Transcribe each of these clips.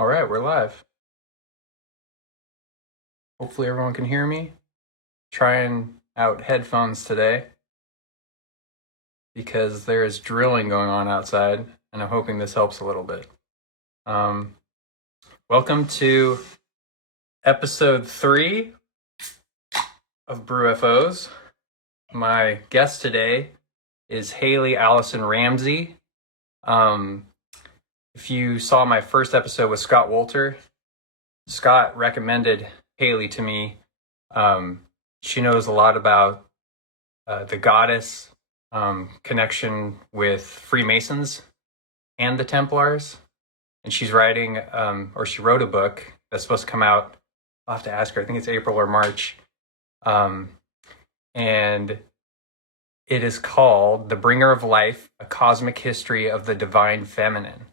All right, we're live. Hopefully everyone can hear me. Trying out headphones today because there is drilling going on outside, and I'm hoping this helps a little bit. Welcome to episode 3 of BrewFOs. My guest today is Hayley Alison Ramsey. If you saw my first episode with Scott Wolter, Scott recommended Hayley to me. She knows a lot about the goddess connection with Freemasons and the Templars. And she's writing, or she wrote a book that's supposed to come out. I'll have to ask her. I think it's April or March. And it is called The Bringer of Life, A Cosmic History of the Divine Feminine.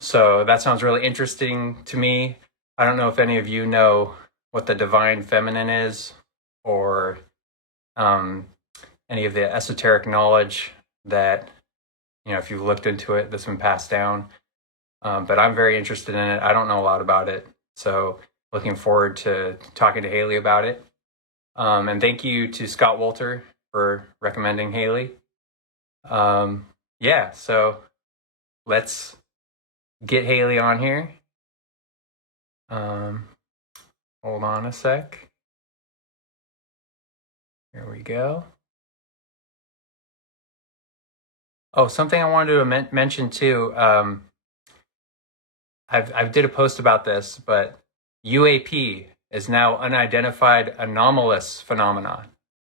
So that sounds really interesting to me. I don't know if any of you know what the Divine Feminine is, or any of the esoteric knowledge that, if you've looked into it, that's been passed down. But I'm very interested in it. I don't know a lot about it. So looking forward to talking to Hayley about it. And thank you to Scott Wolter for recommending Hayley. So let's get Hayley on here. Hold on a sec. Here we go. Oh, something I wanted to mention too. I did a post about this, but UAP is now Unidentified Anomalous Phenomena.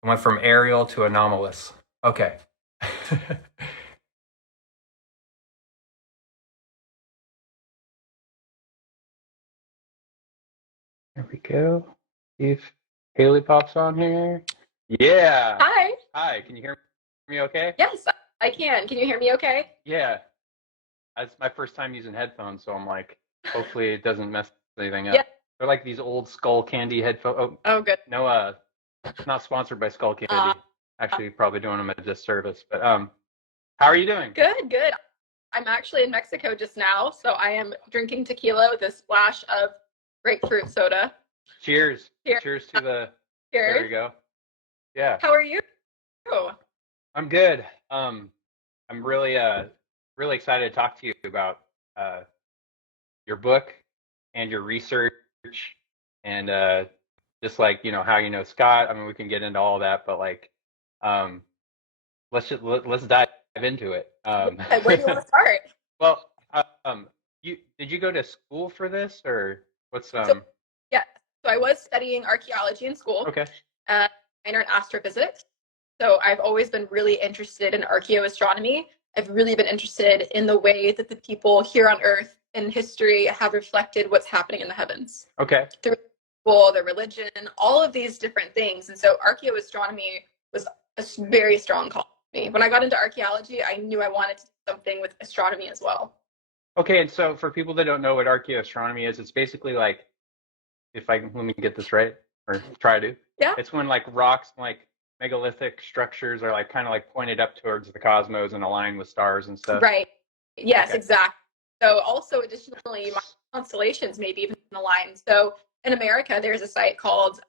It went from aerial to anomalous. Okay. There we go. See if Hayley pops on here. Yeah. Hi. Hi. Can you hear me okay? Yes, I can. Can you hear me okay? Yeah. It's my first time using headphones, so I'm like, hopefully it doesn't mess anything up. Yeah. They're like these old Skull Candy headphones. Oh, good. No, not sponsored by Skull Candy. Actually, probably doing them a disservice. But how are you doing? Good. I'm actually in Mexico just now, so I am drinking tequila with a splash of grapefruit soda. Cheers. Cheers to the. Cheers. There you go. Yeah. How are you? I'm good. I'm really excited to talk to you about your book and your research, and just like how you know Scott. I mean, we can get into all that, but like, let's dive into it. Where do you want to start? Well, did you go to school for this, or what's So I was studying archaeology in school. Okay. Minor in astrophysics. So I've always been really interested in archaeoastronomy. I've really been interested in the way that the people here on Earth in history have reflected what's happening in the heavens. Okay. Through people, their religion, all of these different things. And so archaeoastronomy was a very strong call for me. When I got into archaeology, I knew I wanted to do something with astronomy as well. Okay, and so for people that don't know what archaeoastronomy is, it's basically like, let me get this right, or try to. Yeah. It's when like rocks, like megalithic structures are like kind of like pointed up towards the cosmos and aligned with stars and stuff. Right. Yes, Okay. Exactly. So also additionally, my constellations maybe even aligned. So in America, there's a site called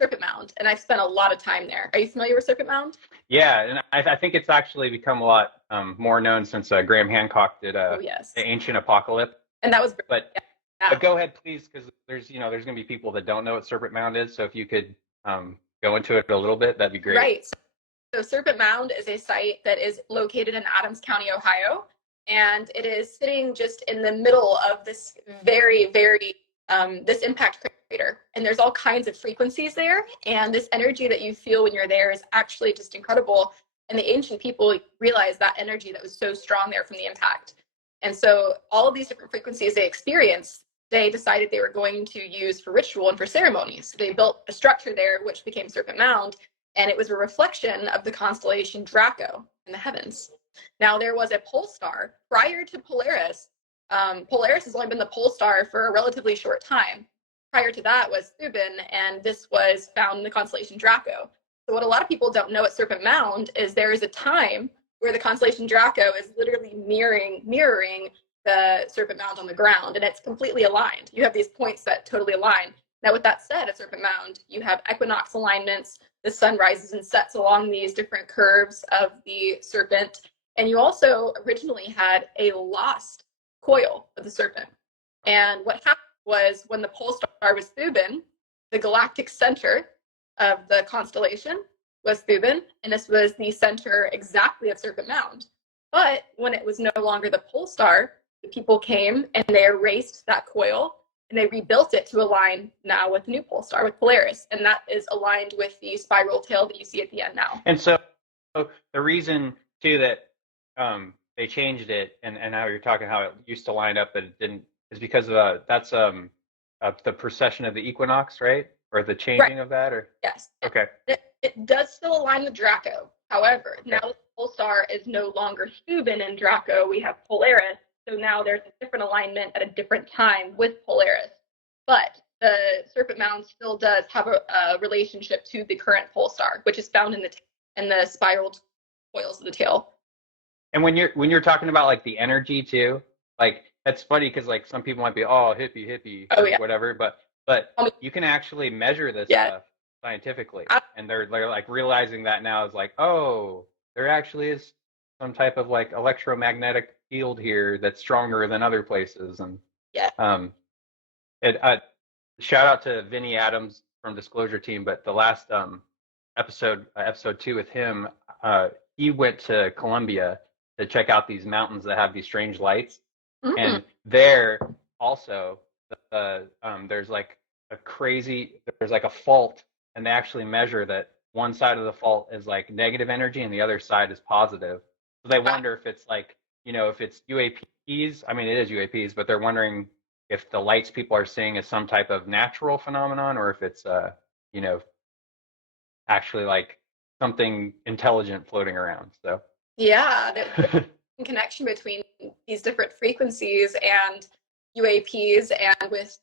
Serpent Mound, and I've spent a lot of time there. Are you familiar with Serpent Mound? Yeah, and I think it's actually become a lot more known since Graham Hancock did Oh, yes. The Ancient Apocalypse. And that was But yeah. But go ahead, please, because there's going to be people that don't know what Serpent Mound is. So if you could go into it a little bit, that'd be great. Right. So Serpent Mound is a site that is located in Adams County, Ohio, and it is sitting just in the middle of this very, very this impact crater. And there's all kinds of frequencies there, and this energy that you feel when you're there is actually just incredible. And the ancient people realized that energy that was so strong there from the impact. And so all of these different frequencies they experienced, they decided they were going to use for ritual and for ceremonies. So they built a structure there, which became Serpent Mound, and it was a reflection of the constellation Draco in the heavens. Now, there was a pole star prior to Polaris. Polaris has only been the pole star for a relatively short time. Prior to that was Thuban, and this was found in the constellation Draco. So what a lot of people don't know at Serpent Mound is there is a time where the constellation Draco is literally mirroring the Serpent Mound on the ground, and it's completely aligned. You have these points that totally align. Now, with that said, at Serpent Mound, you have equinox alignments. The sun rises and sets along these different curves of the serpent. And you also originally had a lost coil of the serpent. And what happened was when the pole star was Thuban, the galactic center of the constellation was Thuban, and this was the center exactly of Serpent Mound. But when it was no longer the pole star, the people came and they erased that coil and they rebuilt it to align now with the new pole star, with Polaris. And that is aligned with the spiral tail that you see at the end now. And so the reason, too, that they changed it, and how you're talking how it used to line up but it didn't, is because that's the precession of the equinox, right? Or the changing of that? Or yes. Okay. It does still align with Draco. However, now the pole star is no longer Thuban and Draco. We have Polaris. So now there's a different alignment at a different time with Polaris. But the Serpent Mound still does have a relationship to the current pole star, which is found in the spiraled coils of the tail. And when you're talking about like the energy too, like that's funny because like some people might be hippie, whatever, but you can actually measure this stuff scientifically, and they're like realizing that now is like, oh, there actually is some type of like electromagnetic field here that's stronger than other places. And shout out to Vinny Adams from Disclosure Team, but the last episode 2 with him, he went to Colombia to check out these mountains that have these strange lights. And there also there's like a fault, and they actually measure that one side of the fault is like negative energy and the other side is positive. So they wonder if it's like, if it's UAPs. I mean, it is UAPs, but they're wondering if the lights people are seeing is some type of natural phenomenon, or if it's actually like something intelligent floating around. So there's a connection between these different frequencies and UAPs and with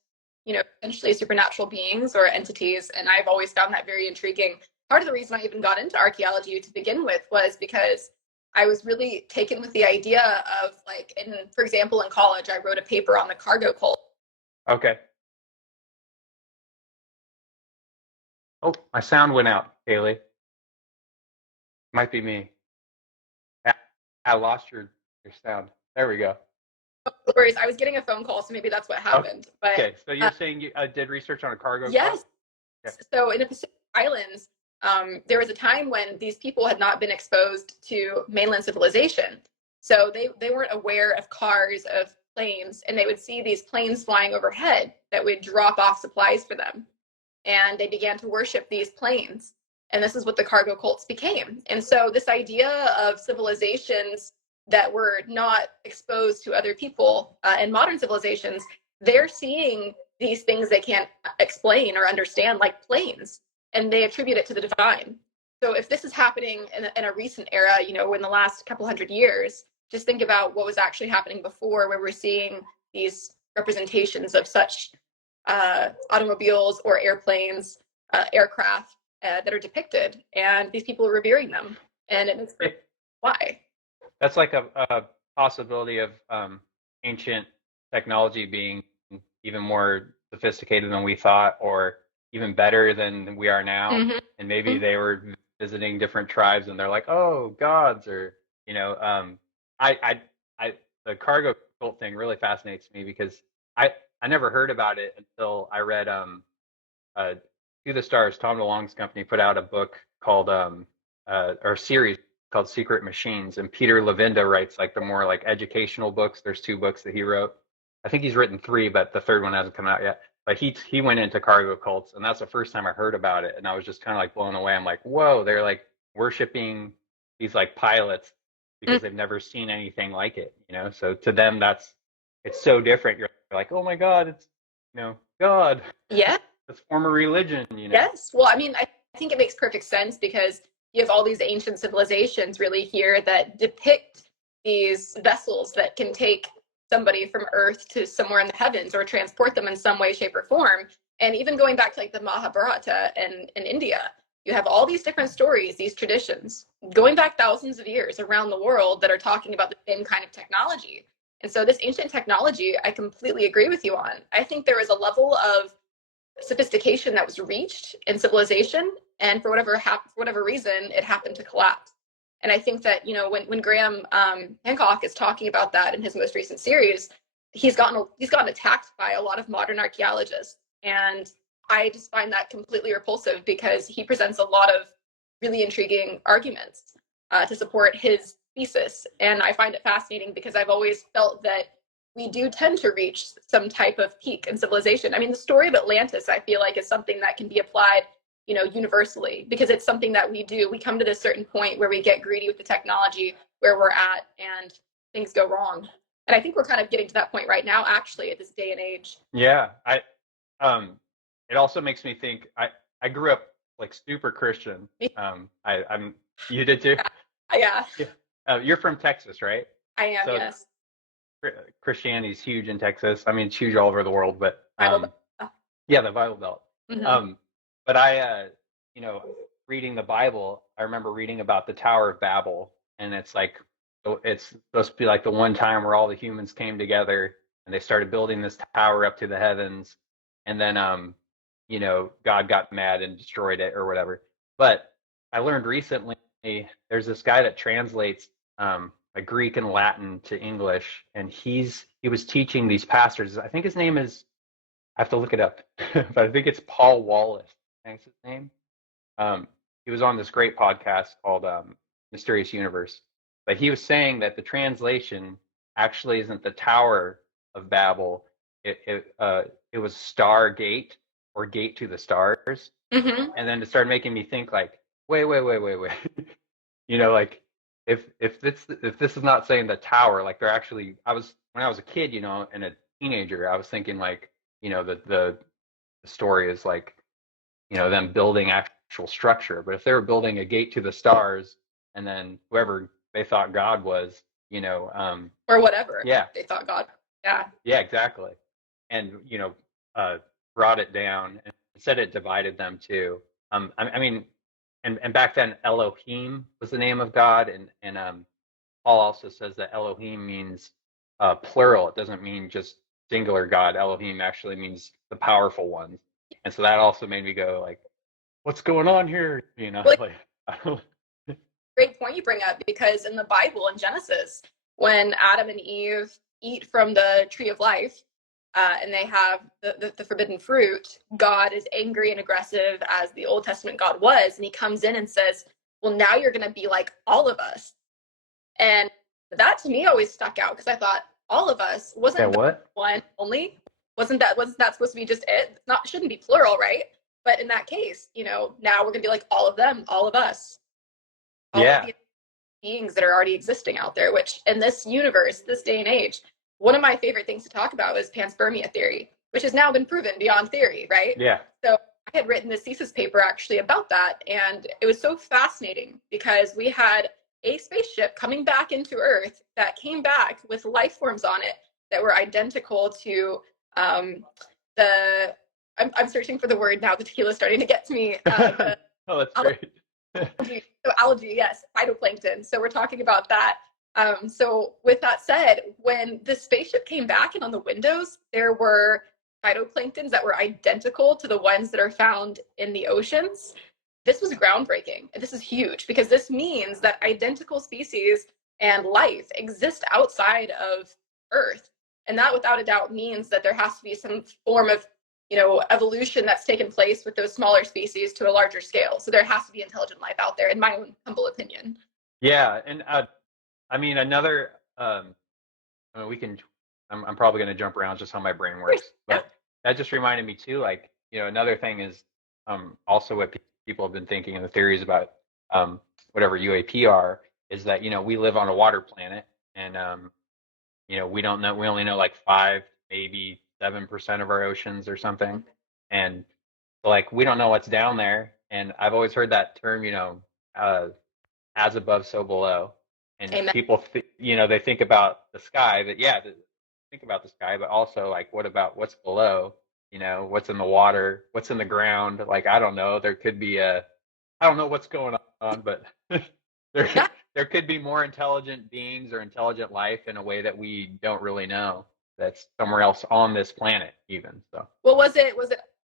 essentially supernatural beings or entities. And I've always found that very intriguing. Part of the reason I even got into archaeology to begin with was because I was really taken with the idea of like, for example, in college, I wrote a paper on the cargo cult. Okay. Oh, my sound went out, Hayley. Might be me. I lost your sound. There we go. No worries. I was getting a phone call, so maybe that's what happened. Okay, so you're saying you did research on a cargo cult? Yes. Okay. So in the Pacific Islands, there was a time when these people had not been exposed to mainland civilization. So they weren't aware of cars, of planes, and they would see these planes flying overhead that would drop off supplies for them. And they began to worship these planes. And this is what the cargo cults became. And so this idea of civilizations that were not exposed to other people in modern civilizations, they're seeing these things they can't explain or understand, like planes, and they attribute it to the divine. So if this is happening in a recent era, in the last couple hundred years, just think about what was actually happening before, where we're seeing these representations of such automobiles or airplanes, aircraft that are depicted, and these people are revering them, and it makes sense why. That's like a possibility of ancient technology being even more sophisticated than we thought, or even better than we are now. Mm-hmm. And maybe they were visiting different tribes, and they're like, "Oh, gods," or the cargo cult thing really fascinates me because I never heard about it until I read To the Stars. Tom DeLonge's company put out a book called or series called Secret Machines, and Peter Levenda writes like the more like educational books. There's 2 books that he wrote. I think he's written 3, but the 3rd one hasn't come out yet. But he went into cargo cults, and that's the first time I heard about it, and I was just kind of like blown away. I'm like, whoa, they're like worshiping these like pilots because they've never seen anything like it, So to them, it's so different. You're like, oh my God, it's God. Yeah. It's a form of religion, Yes. Well, I mean, I think it makes perfect sense because you have all these ancient civilizations really here that depict these vessels that can take somebody from Earth to somewhere in the heavens or transport them in some way, shape, or form. And even going back to like the Mahabharata in India, you have all these different stories, these traditions going back thousands of years around the world that are talking about the same kind of technology. And so this ancient technology, I completely agree with you on. I think there was a level of sophistication that was reached in civilization, and for whatever reason, it happened to collapse. And I think that, you know, when Graham Hancock is talking about that in his most recent series, he's gotten attacked by a lot of modern archaeologists, and I just find that completely repulsive because he presents a lot of really intriguing arguments to support his thesis. And I find it fascinating because I've always felt that we do tend to reach some type of peak in civilization. I mean, the story of Atlantis, I feel like, is something that can be applied, you know, universally, because it's something that we do. We come to this certain point where we get greedy with the technology where we're at, and things go wrong. And I think we're kind of getting to that point right now, actually, at this day and age. Yeah, it also makes me think. I grew up like super Christian. I'm. You did too? Yeah. You're from Texas, right? I am. So yes. Christianity is huge in Texas. I mean, it's huge all over the world, but yeah, the Bible Belt. Mm-hmm. But I, you know, reading the Bible, I remember reading about the Tower of Babel, and it's like, it's supposed to be like the one time where all the humans came together and they started building this tower up to the heavens, and then, you know, God got mad and destroyed it or whatever. But I learned recently there's this guy that translates a Greek and Latin to English, and he was teaching these pastors. I think his name is, I have to look it up, but I think it's Paul Wallace. I think his name. He was on this great podcast called Mysterious Universe, but he was saying that the translation actually isn't the Tower of Babel. It was Stargate, or Gate to the Stars. Mm-hmm. And then it started making me think like, wait. You know, like if this is not saying the tower, like they're actually, when I was a kid, you know, and a teenager, I was thinking like, you know, the story is like, you know, them building actual structure. But if they were building a gate to the stars, and then whoever they thought God was, you know, or whatever. Yeah. They thought God. Yeah. Yeah, exactly. And, you know, brought it down, and said it divided them too. I mean, and back then Elohim was the name of God, and Paul also says that Elohim means plural. It doesn't mean just singular God. Elohim actually means the powerful ones. And so that also made me go like, what's going on here? You know, Well, like, great point you bring up, because in the Bible, in Genesis, when Adam and Eve eat from the tree of life, and they have the forbidden fruit, God is angry and aggressive, as the Old Testament God was, and he comes in and says, well, now you're going to be like all of us. And that to me always stuck out, because I thought, all of us wasn't one only. Wasn't that supposed to be just it? Shouldn't be plural, right? But in that case, you know, now we're going to be like all of them, all of us. All of the beings that are already existing out there, which in this universe, this day and age, one of my favorite things to talk about is panspermia theory, which has now been proven beyond theory, right? Yeah. So I had written this thesis paper actually about that, and it was so fascinating because we had a spaceship coming back into Earth that came back with life forms on it that were identical to I'm searching for the word now. The tequila's starting to get to me. Oh, that's great. Algae, yes, phytoplankton. So we're talking about that. So with that said, when the spaceship came back and on the windows, there were phytoplanktons that were identical to the ones that are found in the oceans. This was groundbreaking. And this is huge, because this means that identical species and life exist outside of Earth. And that without a doubt means that there has to be some form of, you know, evolution that's taken place with those smaller species to a larger scale. So there has to be intelligent life out there, in my own humble opinion. Yeah. And I mean, another, I mean, I'm probably going to jump around just how my brain works, but that just reminded me too, like, you know, another thing is also what people have been thinking in the theories about whatever UAP are, is that, you know, we live on a water planet, and, you know, we only know like 5, maybe 7% of our oceans or something. And like, we don't know what's down there. And I've always heard that term, you know, as above, so below. And Amen. People, you know, they think about the sky, but yeah, think about the sky, but also like, what about what's below? You know, what's in the water, what's in the ground? Like, I don't know. There could be I don't know what's going on, but there could be more intelligent beings or intelligent life in a way that we don't really know. That's somewhere else on this planet, even. So. Well, was it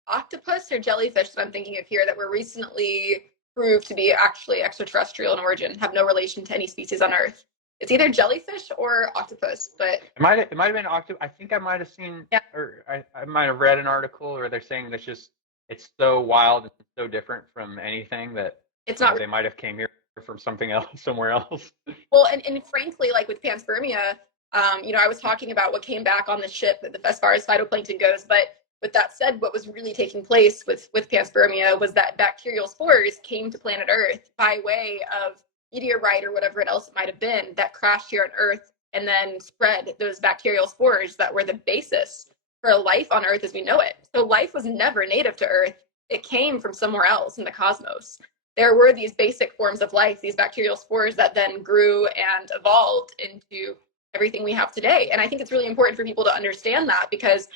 octopus or jellyfish that I'm thinking of here that were recently proved to be actually extraterrestrial in origin, have no relation to any species on Earth? It's either jellyfish or octopus, but it might have been octopus. I think I might have seen, yeah. or I might have read an article where they're saying that's just it's so wild and so different from anything that it's not. They might have came here from something else, somewhere else. Well, and frankly, like with panspermia, I was talking about what came back on the ship as far as phytoplankton goes, but with that said, what was really taking place with panspermia was that bacterial spores came to planet Earth by way of meteorite or whatever else it might have been that crashed here on Earth and then spread those bacterial spores that were the basis for life on Earth as we know it. So life was never native to Earth. It came from somewhere else in the cosmos. There were these basic forms of life, these bacterial spores that then grew and evolved into everything we have today. And I think it's really important for people to understand that, because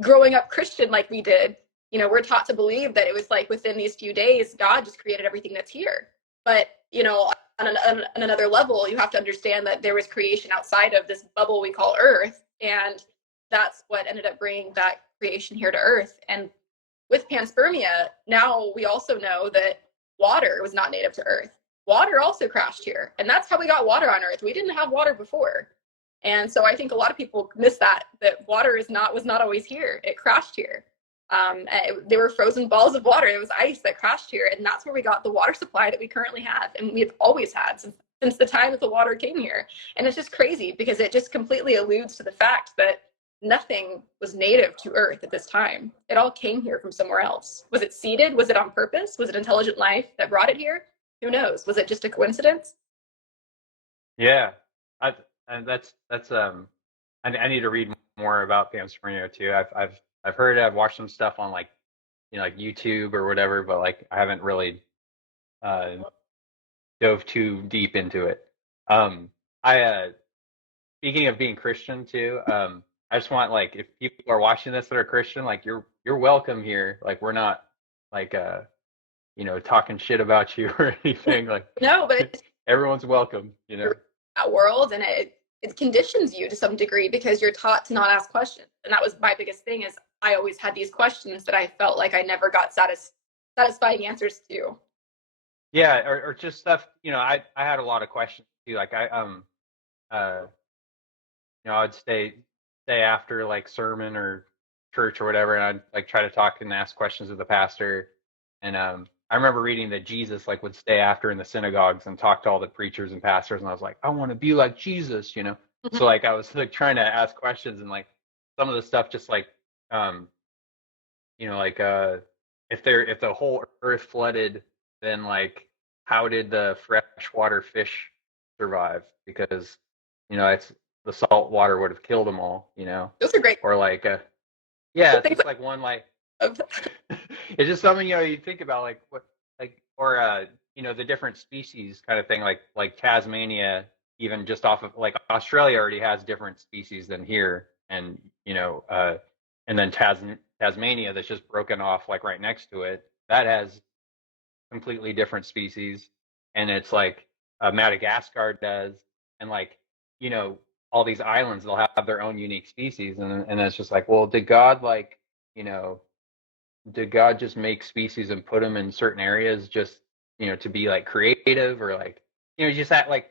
growing up Christian like we did, we're taught to believe that it was like within these few days, God just created everything that's here. But, on another level, you have to understand that there was creation outside of this bubble we call Earth. And that's what ended up bringing that creation here to Earth. And with panspermia, now we also know that water was not native to Earth. Water also crashed here. And that's how we got water on Earth. We didn't have water before. And so I think a lot of people miss that water was not always here. It crashed here. They were frozen balls of water. It was ice that crashed here. And that's where we got the water supply that we currently have. And we've always had since the time that the water came here. And it's just crazy because it just completely alludes to the fact that nothing was native to Earth at this time. It all came here from somewhere else. Was it seeded? Was it on purpose? Was it intelligent life that brought it here? Who knows? Was it just a coincidence? Yeah, I need to read more about panspermia too. I've heard, I've watched some stuff on like YouTube or whatever, but like I haven't really dove too deep into it. Speaking of being Christian too, I just want, like, if people are watching this that are Christian, like you're welcome here. Like we're not like talking shit about you or anything. Like no, but everyone's welcome. That world, and it conditions you to some degree because you're taught to not ask questions. And that was my biggest thing, is I always had these questions that I felt like I never got satisfying answers to. Yeah, or just stuff. I had a lot of questions too. Like I'd stay after like sermon or church or whatever, and I'd like try to talk and ask questions of the pastor. And I remember reading that Jesus like would stay after in the synagogues and talk to all the preachers and pastors, and I was like, I want to be like Jesus, Mm-hmm. So like I was like trying to ask questions, and like some of the stuff just like if the whole earth flooded, then like how did the freshwater fish survive? Because it's the salt water would have killed them all, Those are great. Or like yeah, it's just like one like it's just something you think about, like what, like, or the different species kind of thing, like Tasmania, even just off of like Australia already has different species than here, and and then Tasmania that's just broken off like right next to it, that has completely different species. And it's like Madagascar does, and like all these islands, they'll have their own unique species, and it's just like, well, did God did God just make species and put them in certain areas just to be like creative, or like just that like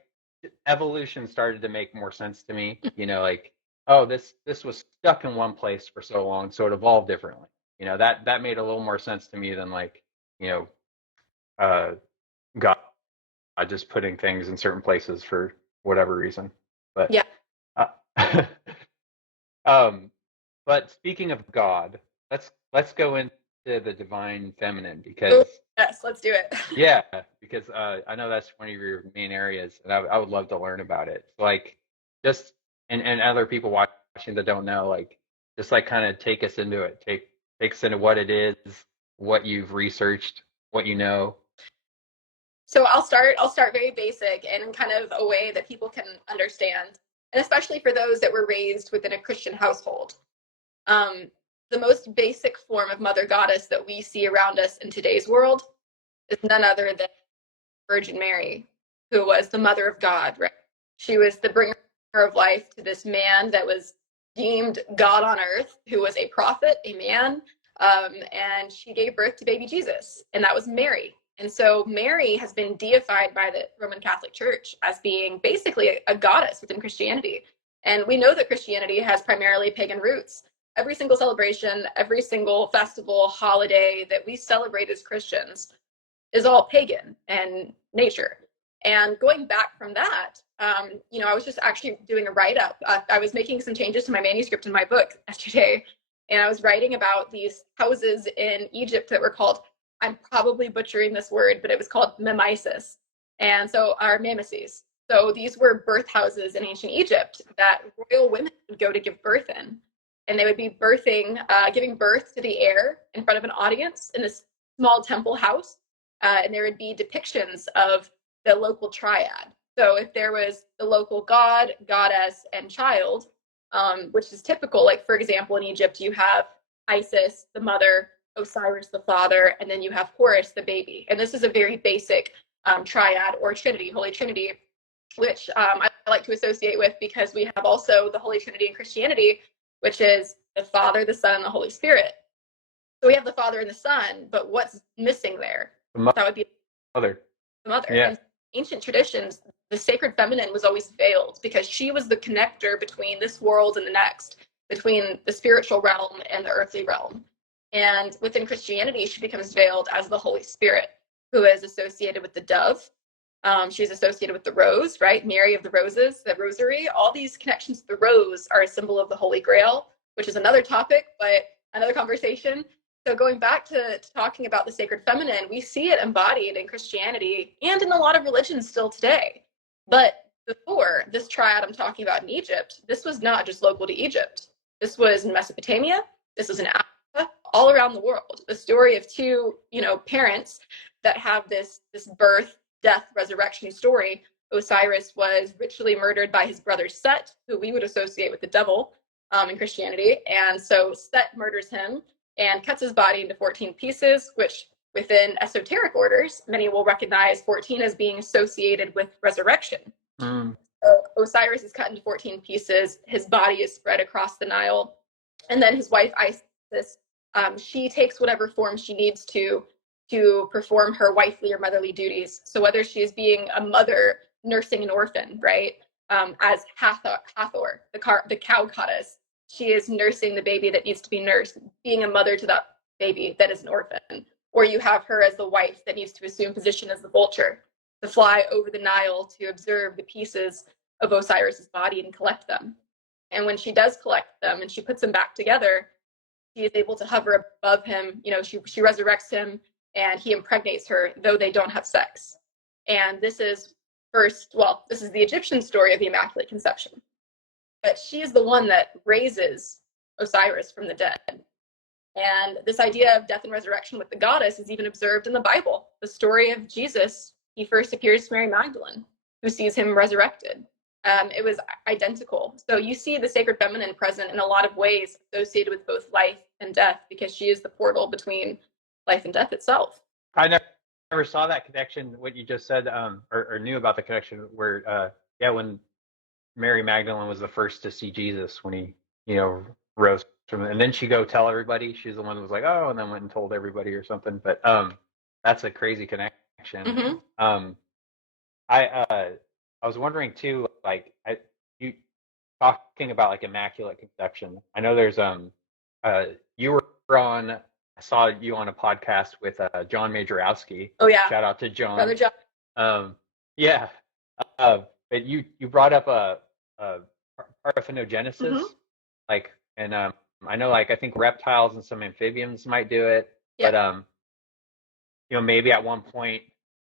evolution started to make more sense to me. Like, oh, this was stuck in one place for so long, so it evolved differently. That made a little more sense to me than like God just putting things in certain places for whatever reason. But yeah. But speaking of God, let's go into the divine feminine, because yes, let's do it. Yeah, because I know that's one of your main areas, and I would love to learn about it. So, like, just and other people watching that don't know, like, just like kind of take us into it. Take us into what it is, what you've researched, what you know. So I'll start very basic and kind of a way that people can understand, and especially for those that were raised within a Christian household. The most basic form of mother goddess that we see around us in today's world is none other than Virgin Mary. who was the mother of God, right? She was the bringer of life to this man that was deemed God on earth, who was a prophet, a man, and she gave birth to baby Jesus, and that was Mary. And so Mary has been deified by the Roman Catholic Church as being basically a goddess within Christianity. And we know that Christianity has primarily pagan roots. Every single celebration, every single festival, holiday that we celebrate as Christians is all pagan and nature. And going back from that, I was just actually doing a write-up. I was making some changes to my manuscript in my book yesterday, and I was writing about these houses in Egypt that were called, I'm probably butchering this word, but it was called Mimesis, and so our Mimeses. So these were birth houses in ancient Egypt that royal women would go to give birth in, and they would be giving birth to the heir in front of an audience in this small temple house, and there would be depictions of the local triad. So if there was the local god, goddess, and child, which is typical, like for example, in Egypt, you have Isis, the mother, Osiris, the father, and then you have Horus, the baby. And this is a very basic triad or trinity, Holy Trinity, which I like to associate with because we have also the Holy Trinity in Christianity, which is the Father, the Son, and the Holy Spirit. So we have the Father and the Son, but what's missing there? That would be the mother. Yeah. In ancient traditions, the sacred feminine was always veiled because she was the connector between this world and the next, between the spiritual realm and the earthly realm. And within Christianity, she becomes veiled as the Holy Spirit, who is associated with the dove. She's associated with the rose, right? Mary of the Roses, the rosary. All these connections to the rose are a symbol of the Holy Grail, which is another topic, but another conversation. So going back to talking about the sacred feminine, we see it embodied in Christianity and in a lot of religions still today. But before this triad I'm talking about in Egypt, this was not just local to Egypt. This was in Mesopotamia. This was in Africa, all around the world. The story of two, parents that have this birth, death, resurrection story. Osiris was ritually murdered by his brother Set, who we would associate with the devil in Christianity. And so Set murders him and cuts his body into 14 pieces, which within esoteric orders, many will recognize 14 as being associated with resurrection. So Osiris is cut into 14 pieces. His body is spread across the Nile. And then his wife, Isis, she takes whatever form she needs to perform her wifely or motherly duties. So whether she is being a mother nursing an orphan, right, as Hathor, the cow goddess, she is nursing the baby that needs to be nursed, being a mother to that baby that is an orphan. Or you have her as the wife that needs to assume position as the vulture, to fly over the Nile to observe the pieces of Osiris's body and collect them. And when she does collect them and she puts them back together, she is able to hover above him. She resurrects him and he impregnates her, though they don't have sex. And this is this is the Egyptian story of the Immaculate Conception. But she is the one that raises Osiris from the dead. And this idea of death and resurrection with the goddess is even observed in the Bible. The story of Jesus, he first appears to Mary Magdalene, who sees him resurrected. It was identical. So you see the sacred feminine present in a lot of ways associated with both life and death, because she is the portal between life and death itself. I never saw that connection, what you just said, or knew about the connection where, when Mary Magdalene was the first to see Jesus when he, rose from, and then she go tell everybody. She's the one who was like, oh, and then went and told everybody or something. But that's a crazy connection. Mm-hmm. I was wondering too, like you talking about like Immaculate Conception. I know there's you were on. I saw you on a podcast with John Majorowski. Oh yeah, shout out to John. Brother John. Yeah. But you brought up a Paraphernogenesis, Mm-hmm. like, and I know, like, I think reptiles and some amphibians might do it, Yeah. but maybe at one point,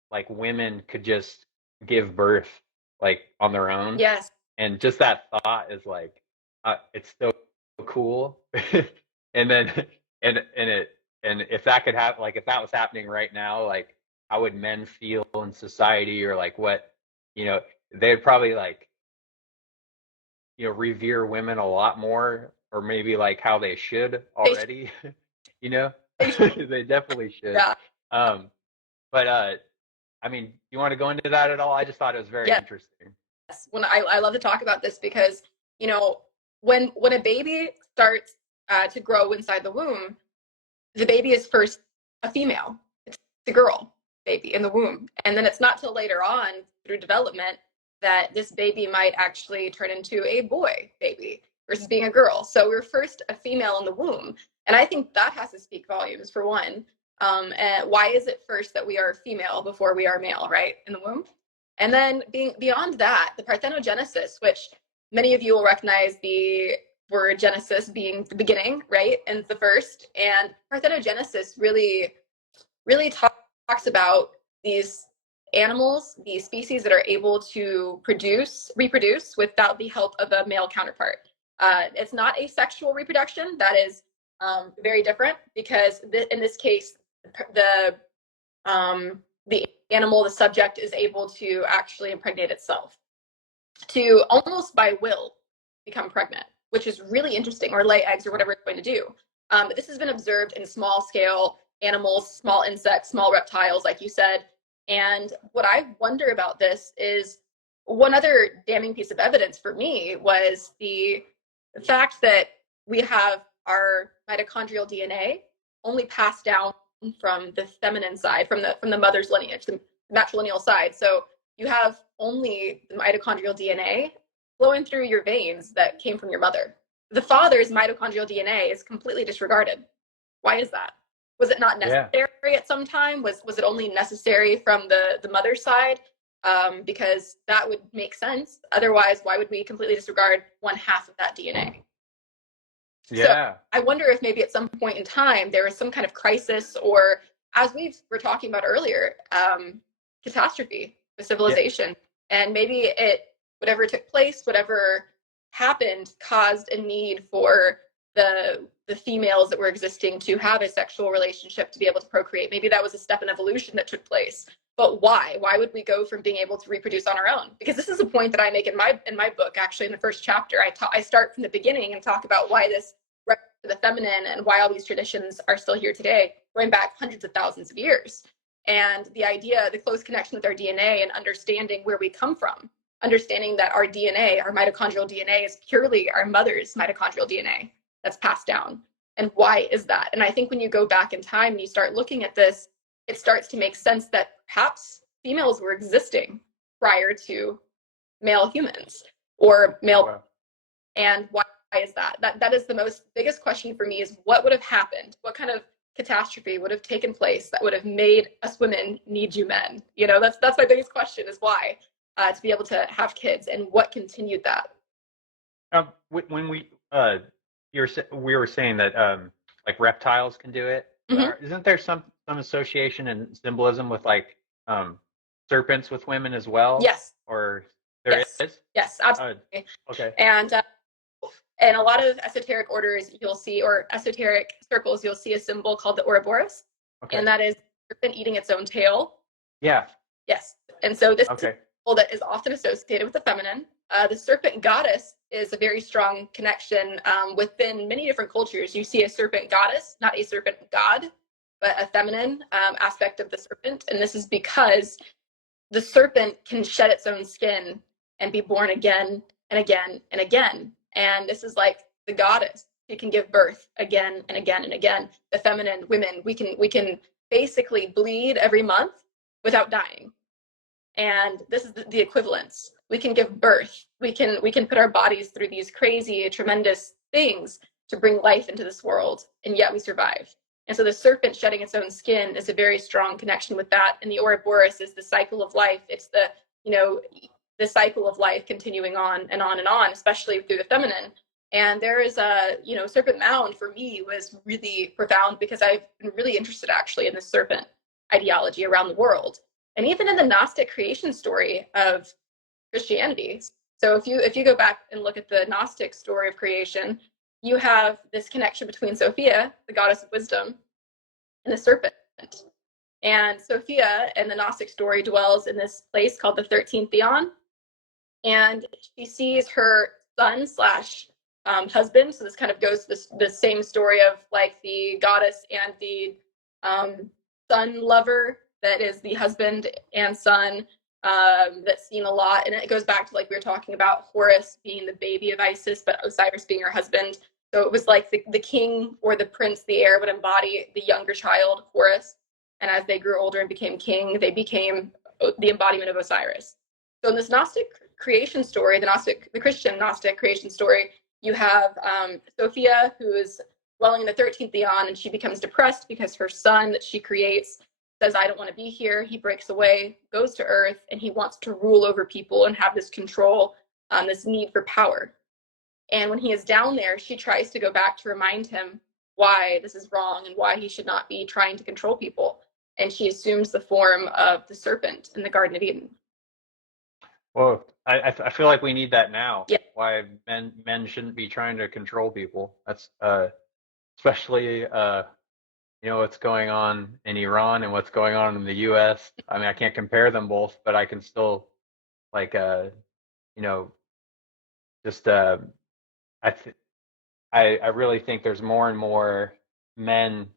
like, women could just give birth like on their own. Yes. And just that thought is like, it's so cool. And then and if that could happen, like if that was happening right now, like how would men feel in society, or like what, they'd probably like, revere women a lot more, or maybe like how they should already. They definitely should. Yeah. But I mean, you want to go into that at all? I just thought it was very interesting. Yes, when I love to talk about this because, you know, when a baby starts to grow inside the womb, the baby is first a female. It's the girl baby in the womb. And then it's not till later on through development that this baby might actually turn into a boy baby versus being a girl. So we're first a female in the womb. And I think that has to speak volumes for one. And why is it first that we are female before we are male, right, in the womb? And then being beyond that, the Parthenogenesis, which many of you will recognize the word Genesis being the beginning, right, and the first. And Parthenogenesis really talks about these animals, these species that are able to reproduce without the help of a male counterpart. It's not asexual reproduction. That is very different because in this case, the animal, the subject, is able to actually impregnate itself to almost by will become pregnant, which is really interesting, or lay eggs or whatever it's going to do. This has been observed in small scale animals, small insects, small reptiles, like you said. And what I wonder about this is one other damning piece of evidence for me was the fact that we have our mitochondrial DNA only passed down from the feminine side, from the mother's lineage, the matrilineal side. So you have only the mitochondrial DNA flowing through your veins that came from your mother. The father's mitochondrial DNA is completely disregarded. Why is that? Was it not necessary at some time? Was it only necessary from the mother's side? Because that would make sense. Otherwise, why would we completely disregard one half of that DNA? Yeah. So I wonder if maybe at some point in time there was some kind of crisis, or as we were talking about earlier, catastrophe with civilization. And maybe whatever took place, whatever happened, caused a need for the females that were existing to have a sexual relationship to be able to procreate. Maybe that was a step in evolution that took place. But why? Why would we go from being able to reproduce on our own? Because this is a point that I make in my book, actually, in the first chapter. I start from the beginning and talk about why this to the feminine and why all these traditions are still here today, going back hundreds of thousands of years. And the idea, the close connection with our DNA and understanding where we come from, understanding that our DNA, our mitochondrial DNA, is purely our mother's mitochondrial DNA that's passed down. And why is that? And I think when you go back in time and you start looking at this, it starts to make sense that perhaps females were existing prior to male humans or male. Wow. And why is that? That is the biggest question for me, is what would have happened? What kind of catastrophe would have taken place that would have made us women need you men? You know, that's my biggest question, is why, to be able to have kids, and what continued that. When we were saying that like reptiles can do it. Mm-hmm. Isn't there some association and symbolism with like serpents with women as well? Yes. Or there is? Yes, absolutely. Okay. And in a lot of esoteric orders, you'll see, or esoteric circles, you'll see a symbol called the Ouroboros. Okay. And that is a serpent eating its own tail. Yeah. Yes. And so this is a symbol that is often associated with the feminine. The serpent goddess is a very strong connection within many different cultures. You see a serpent goddess, not a serpent god, but a feminine aspect of the serpent. And this is because the serpent can shed its own skin and be born again and again and again. And this is like the goddess. She can give birth again and again and again. The feminine, women, we can basically bleed every month without dying. And this is the equivalence. We can give birth. We can put our bodies through these crazy, tremendous things to bring life into this world, and yet we survive. And so the serpent shedding its own skin is a very strong connection with that. And the Ouroboros is the cycle of life. It's the cycle of life continuing on and on and on, especially through the feminine. And there is Serpent Mound for me was really profound, because I've been really interested actually in the serpent ideology around the world, and even in the Gnostic creation story of Christianity. So if you go back and look at the Gnostic story of creation, you have this connection between Sophia, the goddess of wisdom, and the serpent. And Sophia in the Gnostic story dwells in this place called the 13th Theon, and she sees her son / husband. So this kind of goes to the same story of like the goddess and the son lover that is the husband and son, that's seen a lot. And it goes back to, like we were talking about, Horus being the baby of Isis, but Osiris being her husband. So it was like the king or the prince, the heir, would embody the younger child, Horus. And as they grew older and became king, they became the embodiment of Osiris. So in this Gnostic creation story, the Christian Gnostic creation story, you have Sophia, who is dwelling in the 13th eon, and she becomes depressed because her son that she creates says, I don't want to be here. He breaks away, goes to Earth, and he wants to rule over people and have this control, this need for power. And when he is down there, she tries to go back to remind him why this is wrong and why he should not be trying to control people. And she assumes the form of the serpent in the Garden of Eden. Well, I feel like we need that now. Yeah. Why men shouldn't be trying to control people. That's especially what's going on in Iran and what's going on in the U.S. I mean, I can't compare them both, but I can still just I really think there's more and more men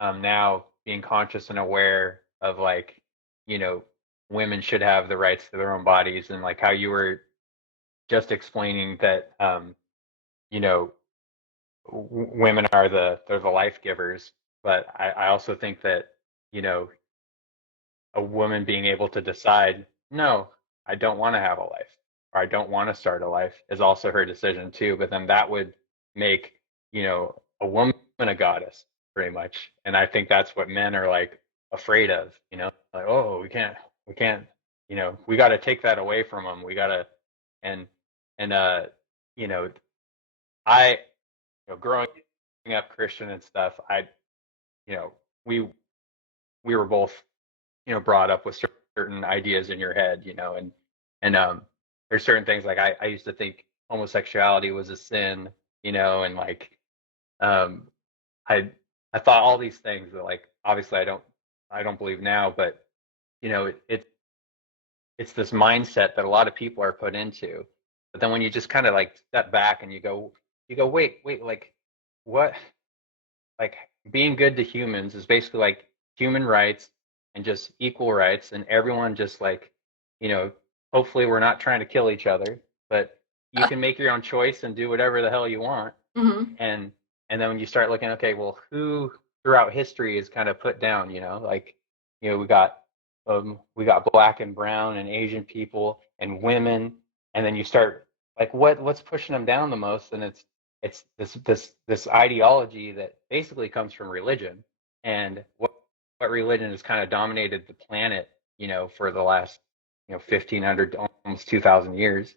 now being conscious and aware of women should have the rights to their own bodies, and like how you were just explaining that women are they're the life givers, but I also think that a woman being able to decide, no, I don't want to have a life, or I don't want to start a life, is also her decision too. But then that would make a woman a goddess pretty much, and I think that's what men are like afraid of. Like, oh, we can't we got to take that away from them. We got to and I growing up Christian and stuff, we were both brought up with certain ideas in your head, and there's certain things like I used to think homosexuality was a sin, and like I thought all these things that, like, obviously I don't believe now, but it's this mindset that a lot of people are put into. But then when you just kind of like step back and you go wait, like what, like being good to humans is basically like human rights and just equal rights, and everyone just like, hopefully we're not trying to kill each other, but you can make your own choice and do whatever the hell you want. Mm-hmm. And then when you start looking, okay, well, who throughout history is kind of put down, like, we got black and brown and Asian people and women, and then you start like, what's pushing them down the most? And it's this ideology that basically comes from religion, and what religion has kind of dominated the planet, for the last 1500 to almost 2000 years.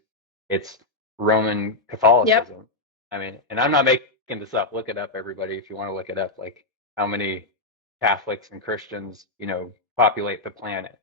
It's Roman Catholicism. Yep. I mean, and I'm not making this up. Look it up, everybody, if you want to look it up. Like how many Catholics and Christians, populate the planet.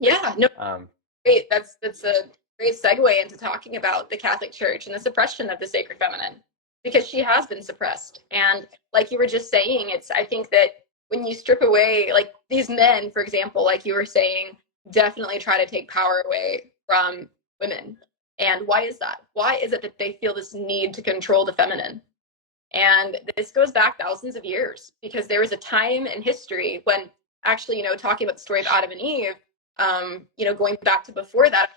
Yeah. No. Great. That's a great segue into talking about the Catholic Church and the suppression of the sacred feminine, because she has been suppressed. And like you were just saying, I think that when you strip away, like these men, for example, like you were saying, definitely try to take power away from women. And why is that? Why is it that they feel this need to control the feminine? And this goes back thousands of years, because there was a time in history when actually, talking about the story of Adam and Eve, going back to before that,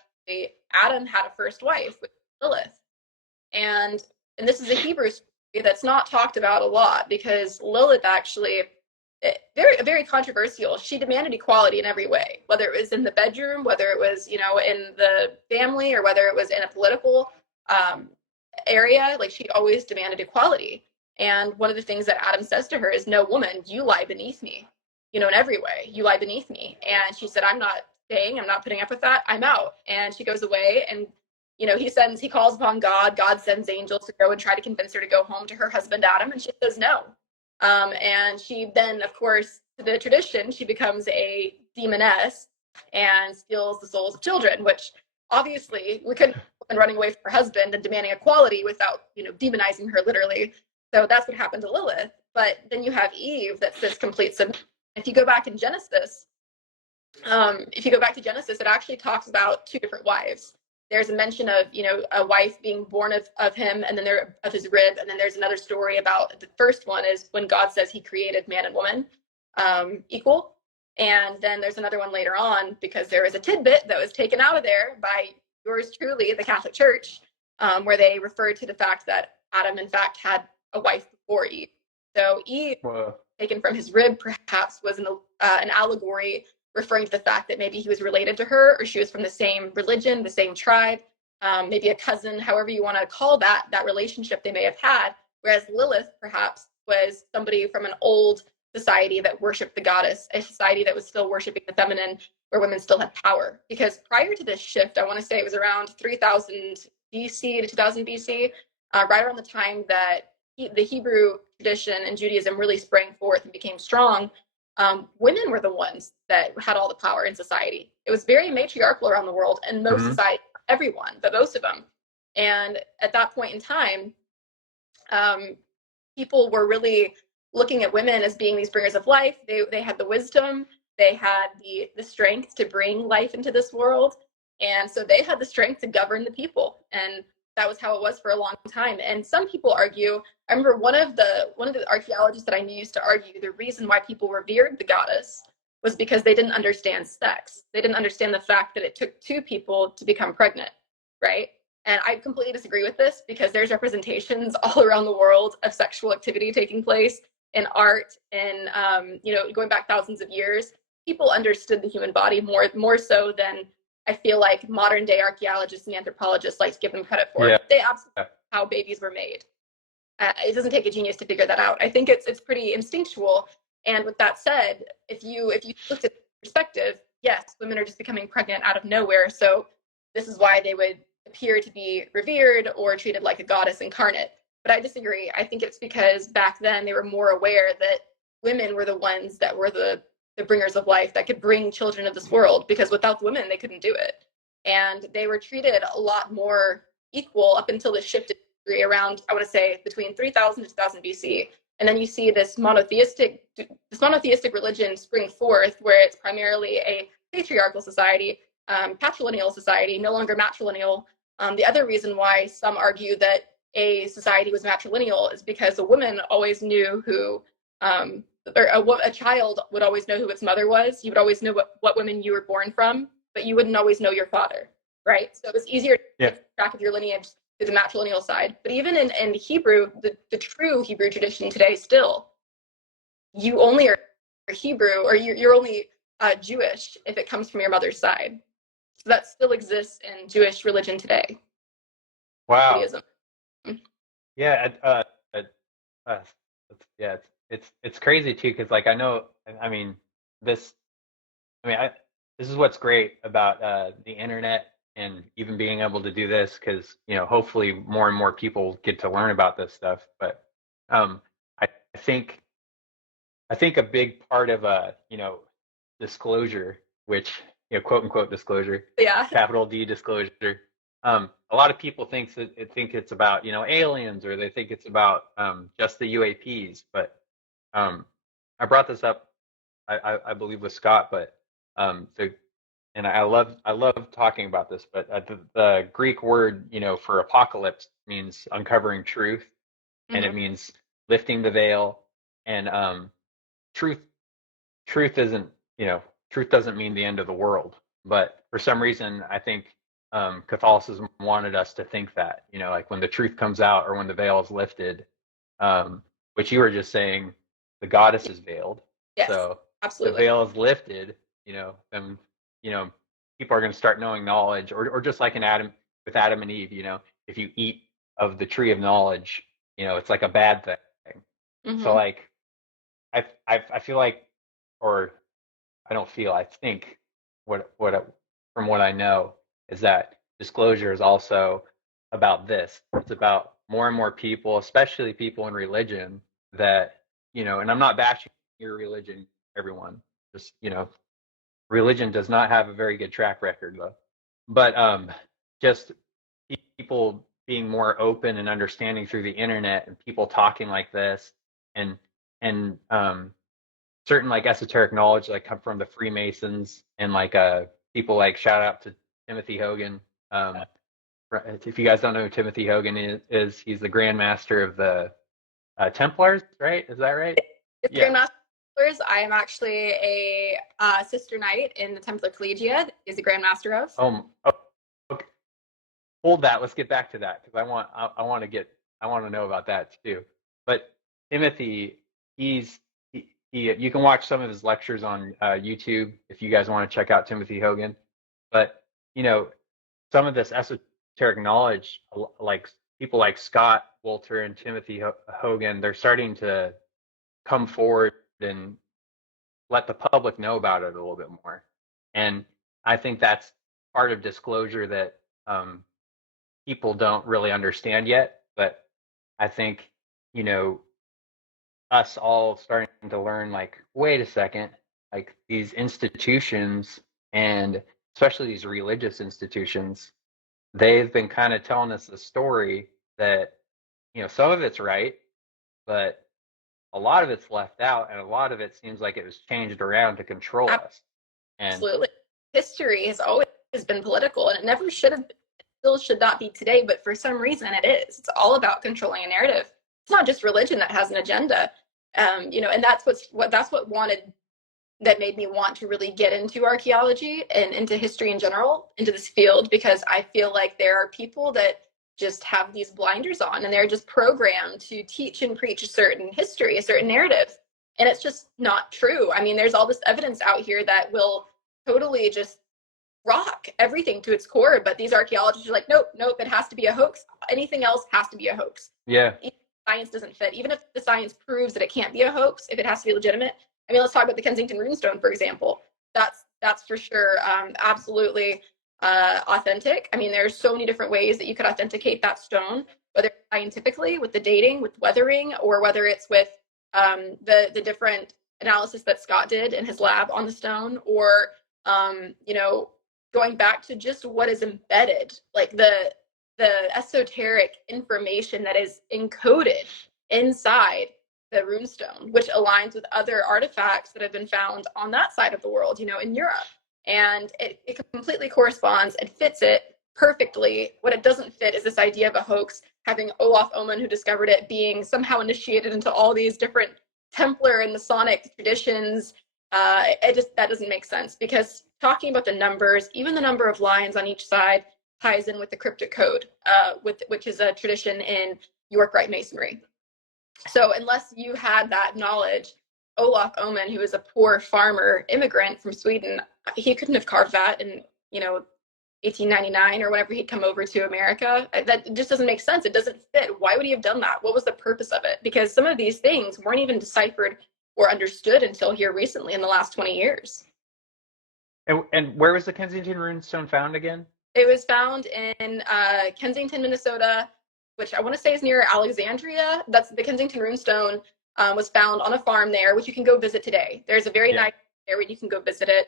Adam had a first wife with Lilith. And this is a Hebrew story that's not talked about a lot, because Lilith actually, very, very controversial. She demanded equality in every way, whether it was in the bedroom, whether it was, in the family, or whether it was in a political area. Like, she always demanded equality. And one of the things that Adam says to her is, no, woman, you lie beneath me, in every way. You lie beneath me. And she said, I'm not staying. I'm not putting up with that. I'm out. And she goes away, and he calls upon God. God sends angels to go and try to convince her to go home to her husband, Adam. And she says no. And she then, of course, to the tradition, she becomes a demoness and steals the souls of children, which obviously we couldn't have running away from her husband and demanding equality without, demonizing her literally. So that's what happened to Lilith. But then you have Eve, that's this complete submission. If you go back in Genesis, it actually talks about two different wives. There's a mention of, a wife being born of him, and then of his rib. And then there's another story about the first one is when God says he created man and woman equal. And then there's another one later on, because there was a tidbit that was taken out of there by yours truly, the Catholic Church, where they referred to the fact that Adam, in fact, had a wife before Eve. So Eve, taken from his rib, perhaps, was an allegory referring to the fact that maybe he was related to her, or she was from the same religion, the same tribe, maybe a cousin, however you want to call that relationship they may have had. Whereas Lilith, perhaps, was somebody from an old society that worshipped the goddess, a society that was still worshiping the feminine, where women still had power. Because prior to this shift, I want to say it was around 3000 BC to 2000 BC, right around the time that the Hebrew tradition and Judaism really sprang forth and became strong, women were the ones that had all the power in society. It was very matriarchal around the world, and most society, everyone, but most of them. And at that point in time, people were really looking at women as being these bringers of life. They had the wisdom, they had the strength to bring life into this world, and so they had the strength to govern the people. And that was how it was for a long time. And some people argue, I remember one of the archaeologists that I knew used to argue the reason why people revered the goddess was because they didn't understand sex. They didn't understand the fact that it took two people to become pregnant, right? And I completely disagree with this, because there's representations all around the world of sexual activity taking place in art, and going back thousands of years. People understood the human body more so than I feel like modern day archaeologists and anthropologists like to give them credit for. Yeah. They absolutely know how babies were made. It doesn't take a genius to figure that out. I think it's pretty instinctual. And with that said, if you looked at the perspective, yes, women are just becoming pregnant out of nowhere. So this is why they would appear to be revered or treated like a goddess incarnate. But I disagree. I think it's because back then they were more aware that women were the ones that were the bringers of life, that could bring children of this world, because without the women, they couldn't do it. And they were treated a lot more equal up until the shift in history around, I want to say, between 3000 to 2000 BC. And then you see this monotheistic religion spring forth, where it's primarily a patriarchal society, patrilineal society, no longer matrilineal. The other reason why some argue that a society was matrilineal is because a woman always knew who, or a child would always know who its mother was. You would always know what women you were born from, but you wouldn't always know your father, right? So it was easier to keep track of your lineage through the matrilineal side. But even in Hebrew, the true Hebrew tradition today, still, you only are Hebrew, or you're only Jewish if it comes from your mother's side. So that still exists in Jewish religion today. Wow. Judaism. Yeah. It's crazy too, because like this is what's great about the internet, and even being able to do this, because hopefully more and more people get to learn about this stuff. But I think a big part of disclosure, which quote unquote disclosure, capital D disclosure. A lot of people think it's about aliens, or they think it's about just the UAPs. But I brought this up, I believe, with Scott, but and I love talking about this. But the Greek word for apocalypse means uncovering truth, and it means lifting the veil. And truth doesn't mean the end of the world. But for some reason, I think Catholicism wanted us to think that, like when the truth comes out, or when the veil is lifted, which you were just saying, the goddess is veiled. Yes, so absolutely. The veil is lifted, then people are going to start knowing knowledge, or just like with Adam and Eve, if you eat of the tree of knowledge, it's like a bad thing. So like I feel like, or I don't feel, I think from what I know, is that disclosure is also about this. It's about more and more people, especially people in religion, that and I'm not bashing your religion, everyone. Just religion does not have a very good track record, though. But just people being more open and understanding through the internet, and people talking like this, and certain like esoteric knowledge like come from the Freemasons, and like people like, shout out to Timothy Hogan. If you guys don't know who Timothy Hogan is, he's the Grand Master of the Templars, right? Is that right? It's Grand Master Templars, I am actually a sister knight in the Templar Collegiate, is the Grand Master of. Okay. Hold that. Let's get back to that because I want to know about that too. But Timothy, you can watch some of his lectures on YouTube if you guys want to check out Timothy Hogan. But some of this esoteric knowledge, like people like Scott Wolter and Timothy Hogan, they're starting to come forward and let the public know about it a little bit more. And I think that's part of disclosure that people don't really understand yet. But I think, us all starting to learn, like, wait a second, like these institutions, and especially these religious institutions, they've been kind of telling us the story that, some of it's right, but a lot of it's left out, and a lot of it seems like it was changed around to control us. And absolutely, history has always been political, and it never should have been, still should not be today, but for some reason it is. It's all about controlling a narrative. It's not just religion that has an agenda, and that's that made me want to really get into archaeology and into history in general, into this field, because I feel like there are people that just have these blinders on and they're just programmed to teach and preach a certain history, a certain narrative. And it's just not true. I mean, there's all this evidence out here that will totally just rock everything to its core, but these archaeologists are like, nope, it has to be a hoax. Anything else has to be a hoax. Yeah. Science doesn't fit. Even if the science proves that it can't be a hoax, if it has to be legitimate. I mean, let's talk about the Kensington Runestone, for example. That's for sure absolutely authentic. I mean, there's so many different ways that you could authenticate that stone, whether scientifically with the dating, with weathering, or whether it's with the different analysis that Scott did in his lab on the stone, or going back to just what is embedded, like the esoteric information that is encoded inside the runestone, which aligns with other artifacts that have been found on that side of the world, in Europe. And it completely corresponds and fits it perfectly. What it doesn't fit is this idea of a hoax, having Olaf Oman, who discovered it, being somehow initiated into all these different Templar and Masonic traditions. That doesn't make sense, because talking about the numbers, even the number of lines on each side, ties in with the cryptic code, which is a tradition in York Rite Masonry. So unless you had that knowledge, Olaf Oman, who was a poor farmer immigrant from Sweden, he couldn't have carved that in 1899 or whenever he'd come over to America. That just doesn't make sense. It doesn't fit. Why would he have done that? What was the purpose of it? Because some of these things weren't even deciphered or understood until here recently in the last 20 years. And where was the Kensington Runestone found again? It was found in Kensington, Minnesota, which I want to say is near Alexandria. That's the Kensington Runestone was found on a farm there, which you can go visit today. There's a very nice area where you can go visit it.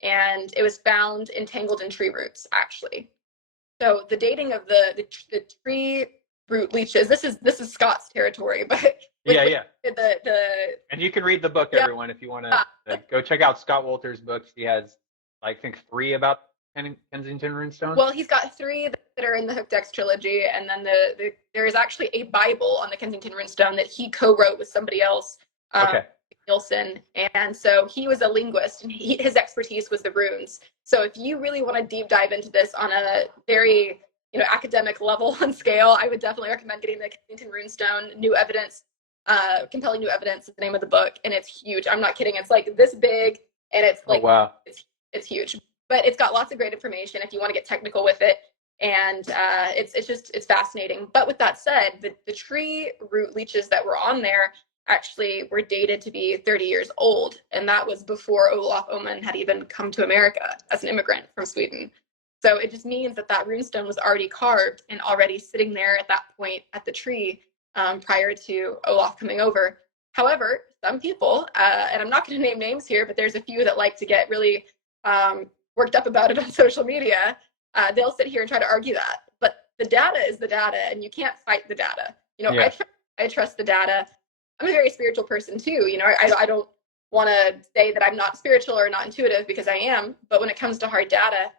And it was found entangled in tree roots, actually. So the dating of the tree root leeches, this is Scott's territory, but and you can read the book, everyone, if you want to go check out Scott Wolter's books. He has, I think, 3 about Kensington Runestone. Well, he's got 3 that are in the Hooked X trilogy, and then there is actually a Bible on the Kensington Runestone that he co-wrote with somebody else, Nielsen, and so he was a linguist, and his expertise was the runes. So if you really want to deep dive into this on a very academic level and scale, I would definitely recommend getting the Kensington Runestone. New Evidence, Compelling New Evidence is the name of the book, and it's huge. I'm not kidding. It's like this big, and it's like it's huge. But it's got lots of great information if you want to get technical with it, and it's fascinating. But with that said, the tree root leeches that were on there actually were dated to be 30 years old, and that was before Olaf Oman had even come to America as an immigrant from Sweden. So it just means that runestone was already carved and already sitting there at that point at the tree prior to Olaf coming over. However, some people, and I'm not going to name names here, but there's a few that like to get really worked up about it on social media. They'll sit here and try to argue that, but the data is the data, and you can't fight the data. I trust the data. I'm a very spiritual person too. I don't want to say that I'm not spiritual or not intuitive, because I am. But when it comes to hard data,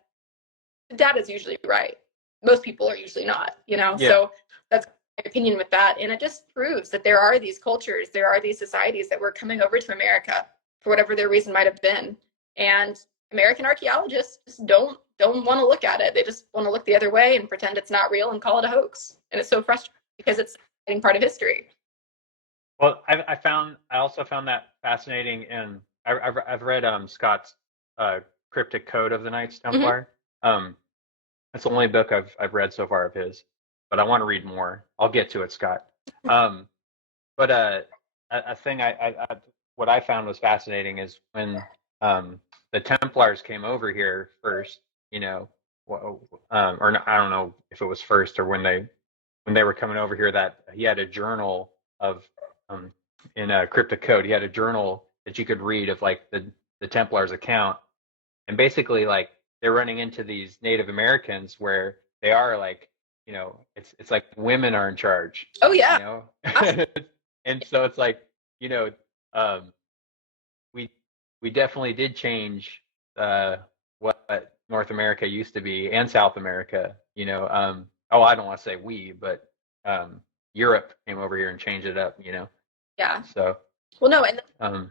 the data is usually right. Most people are usually not. So that's opinion with that. And it just proves that there are these cultures, there are these societies that were coming over to America for whatever their reason might have been. And American archaeologists just don't want to look at it. They just want to look the other way and pretend it's not real and call it a hoax. And it's so frustrating because it's a part of history. Well, I also found that fascinating, and I've read Scott's Cryptic Code of the Knights Templar. That's the only book I've read so far of his, but I want to read more. I'll get to it, Scott. But a thing what I found was fascinating is when the Templars came over here first, you know, or I don't know if it was first or when they were coming over here, that he had a journal of in a Cryptic Code. He had a journal that you could read of like the Templars account, and basically like they're running into these Native Americans where they are like, you know, it's like women are in charge. Oh yeah. You know? And so it's like, you know, we definitely did change what North America used to be and South America, you know. I don't want to say we, but Europe came over here and changed it up, you know. Yeah. So well, no, and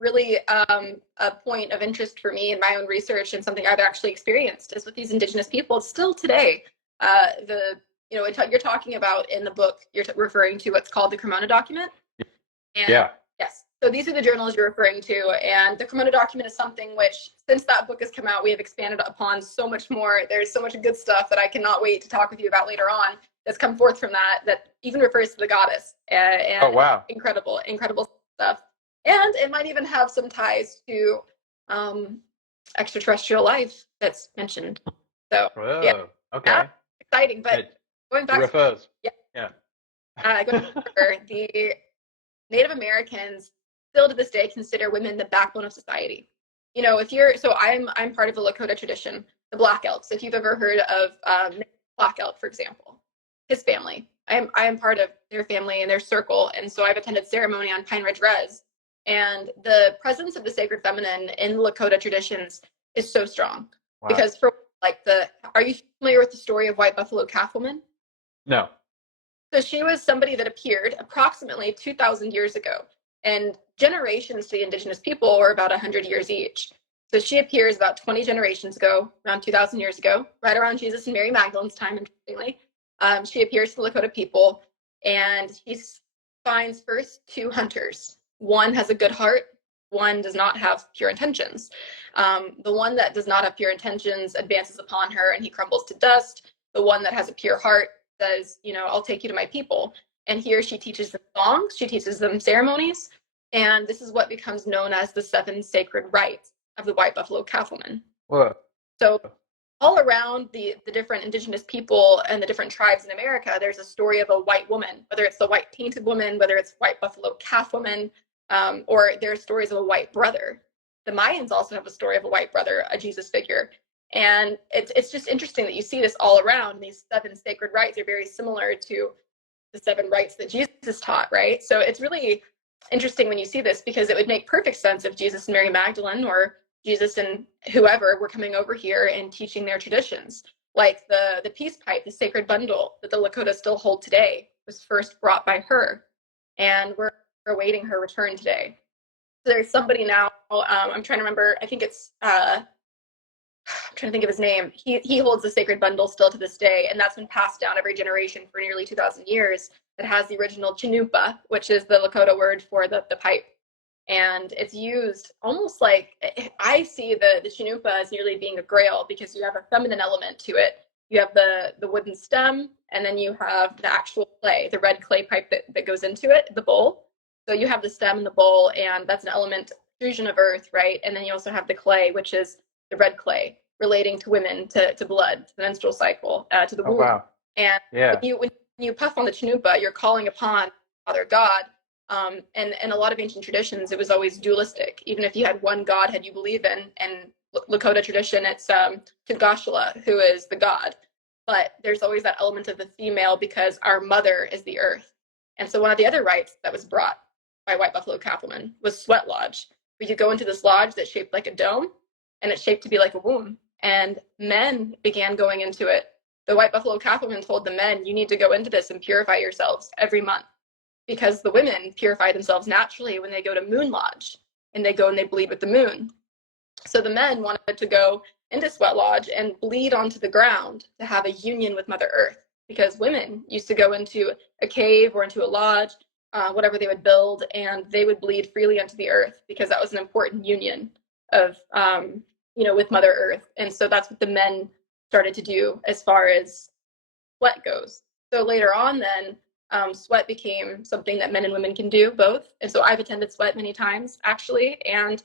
really a point of interest for me in my own research, and something I've actually experienced, is with these indigenous people still today. You're talking about in the book, you're referring to what's called the Cremona document. And yeah. Yes. So these are the journals you're referring to, and the Cremona document is something which, since that book has come out, we have expanded upon so much more. There's so much good stuff that I cannot wait to talk with you about later on that's come forth from that even refers to the goddess. And oh wow, incredible stuff. And it might even have some ties to extraterrestrial life that's mentioned. So yeah, okay, exciting. But going back to BrewFOs. Yeah. The Native Americans still to this day consider women the backbone of society. You know, I'm part of the Lakota tradition, the Black Elks. If you've ever heard of Black Elk, for example, his family, I am part of their family and their circle, and so I've attended ceremony on Pine Ridge Res, and the presence of the sacred feminine in Lakota traditions is so strong. Wow. Because are you familiar with the story of White Buffalo Catwoman? No. So she was somebody that appeared approximately 2,000 years ago, and generations to the indigenous people were about 100 years each. So she appears about 20 generations ago, around 2,000 years ago, right around Jesus and Mary Magdalene's time, interestingly. She appears to the Lakota people, and he finds first two hunters. One has a good heart, one does not have pure intentions. The one that does not have pure intentions advances upon her, and he crumbles to dust. The one that has a pure heart says, you know, I'll take you to my people. And here she teaches them songs, she teaches them ceremonies, and this is what becomes known as the 7 sacred rites of the White Buffalo Catwoman. Whoa. So all around the different indigenous people and the different tribes in America, there's a story of a white woman, whether it's the white painted woman, whether it's White Buffalo Catwoman, or there are stories of a white brother. The Mayans also have a story of a white brother, a Jesus figure. And it's just interesting that you see this all around. These 7 sacred rites are very similar to the 7 rites that Jesus taught, right? So it's really interesting when you see this, because it would make perfect sense if Jesus and Mary Magdalene, or Jesus and whoever, were coming over here and teaching their traditions. Like the peace pipe, the sacred bundle that the Lakota still hold today, was first brought by her, and we're awaiting her return today. So there's somebody now, I'm trying to remember, I think it's I'm trying to think of his name. He holds the sacred bundle still to this day, and that's been passed down every generation for nearly 2,000 years. It has the original chinupa, which is the Lakota word for the pipe. And it's used almost like, I see the chinupa as nearly being a grail, because you have a feminine element to it. You have the wooden stem, and then you have the actual clay, the red clay pipe that goes into it, the bowl. So you have the stem and the bowl, and that's an element, fusion of earth, right? And then you also have the clay, which is the red clay, relating to women, to blood, to the menstrual cycle, to the womb. Wow. And when you puff on the chinupa, you're calling upon Father God. And a lot of ancient traditions, it was always dualistic. Even if you had one godhead you believe in, and Lakota tradition, it's Tugashla, who is the god. But there's always that element of the female, because our mother is the earth. And so one of the other rites that was brought by White Buffalo Catwoman was Sweat Lodge. We could go into this lodge that's shaped like a dome, and it's shaped to be like a womb. And men began going into it the White Buffalo Catwoman told the men, you need to go into this and purify yourselves every month, because the women purify themselves naturally when they go to Moon Lodge and they go and they bleed with the moon. So the men wanted to go into Sweat Lodge and bleed onto the ground to have a union with Mother Earth, because women used to go into a cave or into a lodge, whatever they would build, and they would bleed freely onto the earth, because that was an important union of, with Mother Earth. And so that's what the men started to do as far as sweat goes. So later on then, sweat became something that men and women can do both. And so I've attended sweat many times, actually. And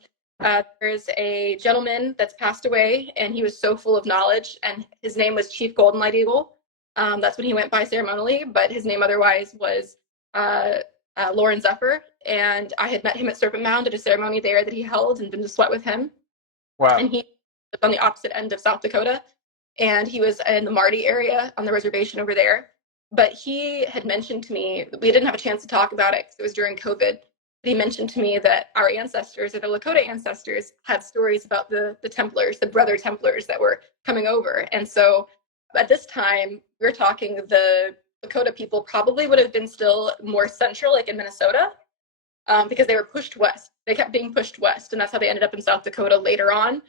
there's a gentleman that's passed away, and he was so full of knowledge, and his name was Chief Golden Light Eagle. That's what he went by ceremonially, but his name otherwise was Lauren Zephyr. And I had met him at Serpent Mound at a ceremony there that he held and been to sweat with him. Wow. And he was on the opposite end of South Dakota, and he was in the Marty area on the reservation over there. But he had mentioned to me, we didn't have a chance to talk about it because it was during COVID, but he mentioned to me that our ancestors, or the Lakota ancestors, had stories about the Templars, the brother Templars that were coming over. And so at this time, we're talking the Lakota people probably would have been still more central, like in Minnesota, because they were pushed west. They kept being pushed west, and that's how they ended up in South Dakota later on.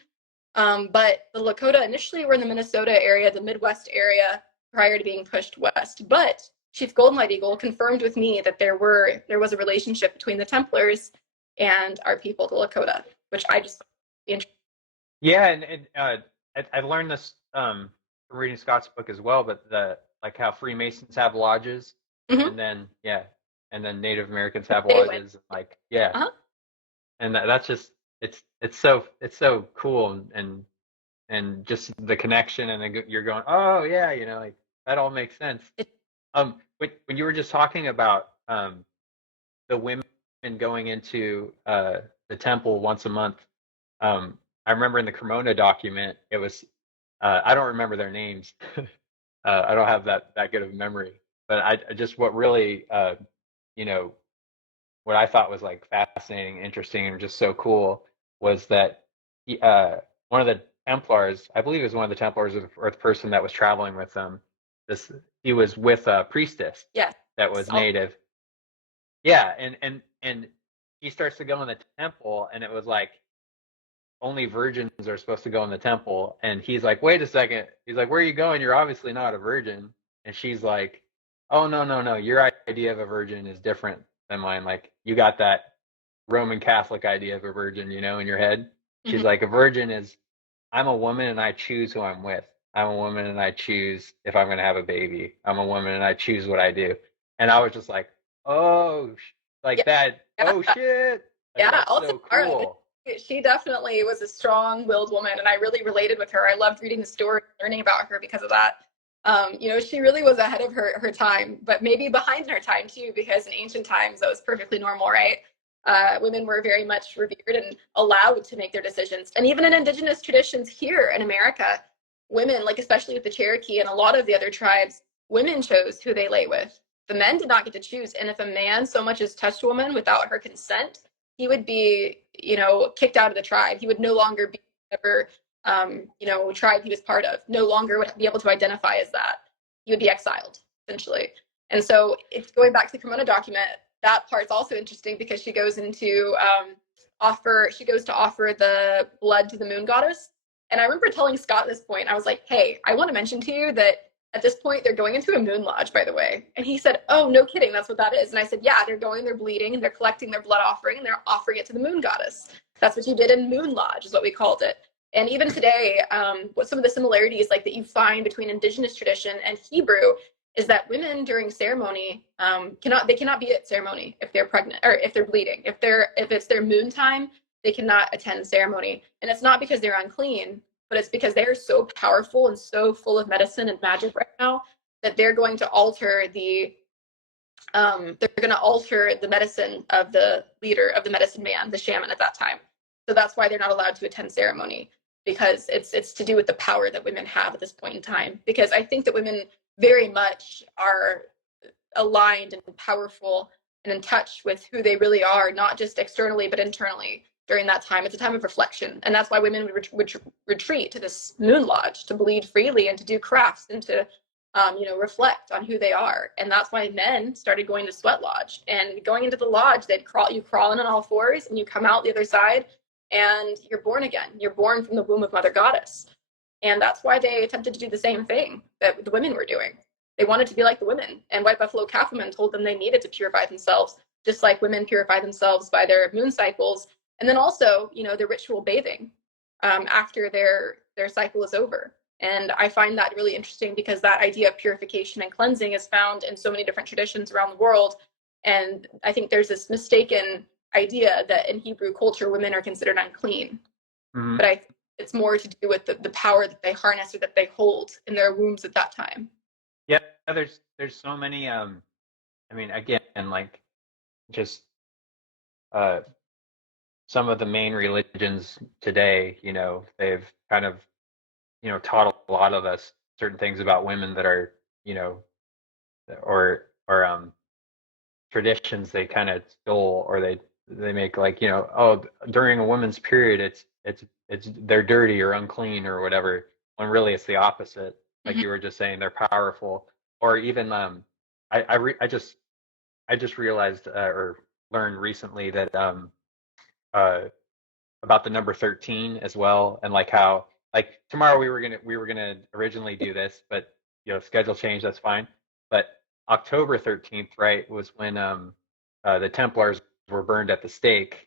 But the Lakota initially were in the Minnesota area, the Midwest area, prior to being pushed west. But Chief Golden Light Eagle confirmed with me that there was a relationship between the Templars and our people, the Lakota, which I just Yeah, and I learned this from reading Scott's book as well, but like how Freemasons have lodges, and then Native Americans have lodges, and that's just it's so cool, and just the connection, and then you're going, oh yeah, like that all makes sense. When you were just talking about the women going into the temple once a month, I remember in the Cremona document, it was I don't remember their names. I don't have that good of a memory, but I just what really what I thought was like fascinating, interesting, and just so cool was that one of the Templars, I believe it was one of the Templars or the person that was traveling with them, he was with a priestess that was native. Yeah, and he starts to go in the temple, and it was like only virgins are supposed to go in the temple, and he's like, wait a second, he's like, where are you going? You're obviously not a virgin. And she's like, oh no, your idea of a virgin is different than mine. Like, you got that Roman Catholic idea of a virgin, in your head. She's like, a virgin is, I'm a woman and I choose who I'm with. I'm a woman and I choose if I'm going to have a baby. I'm a woman and I choose what I do. And I was just like, oh, that. Oh shit. Like, that's so cool. She definitely was a strong-willed woman, and I really related with her. I loved reading the story, learning about her because of that. She really was ahead of her time, but maybe behind her time too, because in ancient times that was perfectly normal, right? Women were very much revered and allowed to make their decisions. And even in indigenous traditions here in America, women, like especially with the Cherokee and a lot of the other tribes, women chose who they lay with. The men did not get to choose. And if a man so much as touched a woman without her consent, he would be, kicked out of the tribe. He would no longer be whatever, tribe he was part of. No longer would be able to identify as that. He would be exiled, essentially. And so, if going back to the Cremona document, that part's also interesting because she goes into offer the blood to the moon goddess. And I remember telling Scott at this point, I was like, hey, I want to mention to you that at this point, they're going into a moon lodge, by the way. And he said, oh, no kidding, that's what that is. And I said, yeah, they're bleeding, and they're collecting their blood offering, and they're offering it to the moon goddess. That's what you did in Moon Lodge, is what we called it. And even today, what some of the similarities like that you find between indigenous tradition and Hebrew is that women during ceremony cannot be at ceremony if they're pregnant or if they're bleeding. If it's their moon time, they cannot attend ceremony. And it's not because they're unclean, but it's because they're so powerful and so full of medicine and magic right now that they're going to alter the medicine of the leader of the medicine man, the shaman at that time. So that's why they're not allowed to attend ceremony, because it's to do with the power that women have at this point in time. Because I think that women very much are aligned and powerful and in touch with who they really are, not just externally, but internally. During that time, it's a time of reflection, and that's why women would retreat to this moon lodge to bleed freely and to do crafts and to reflect on who they are. And that's why men started going to sweat lodge, and going into the lodge, you crawl in on all fours and you come out the other side and you're born again. You're born from the womb of Mother Goddess. And that's why they attempted to do the same thing that the women were doing. They wanted to be like the women. And White Buffalo Catwoman told them they needed to purify themselves, just like women purify themselves by their moon cycles. And then also, the ritual bathing after their cycle is over. And I find that really interesting, because that idea of purification and cleansing is found in so many different traditions around the world. And I think there's this mistaken idea that in Hebrew culture, women are considered unclean. Mm-hmm. But it's more to do with the power that they harness or that they hold in their wombs at that time. Yeah, there's so many. I mean, again, like just some of the main religions today, they've kind of, taught a lot of us certain things about women that are, or traditions they kind of stole, or they make like, during a woman's period, it's they're dirty or unclean or whatever, when really it's the opposite. Like you were just saying, they're powerful. Or even I just realized or learned recently that about the number 13 as well, and like how, like, tomorrow we were gonna originally do this, but schedule change, that's fine. But October 13th, right, was when the Templars were burned at the stake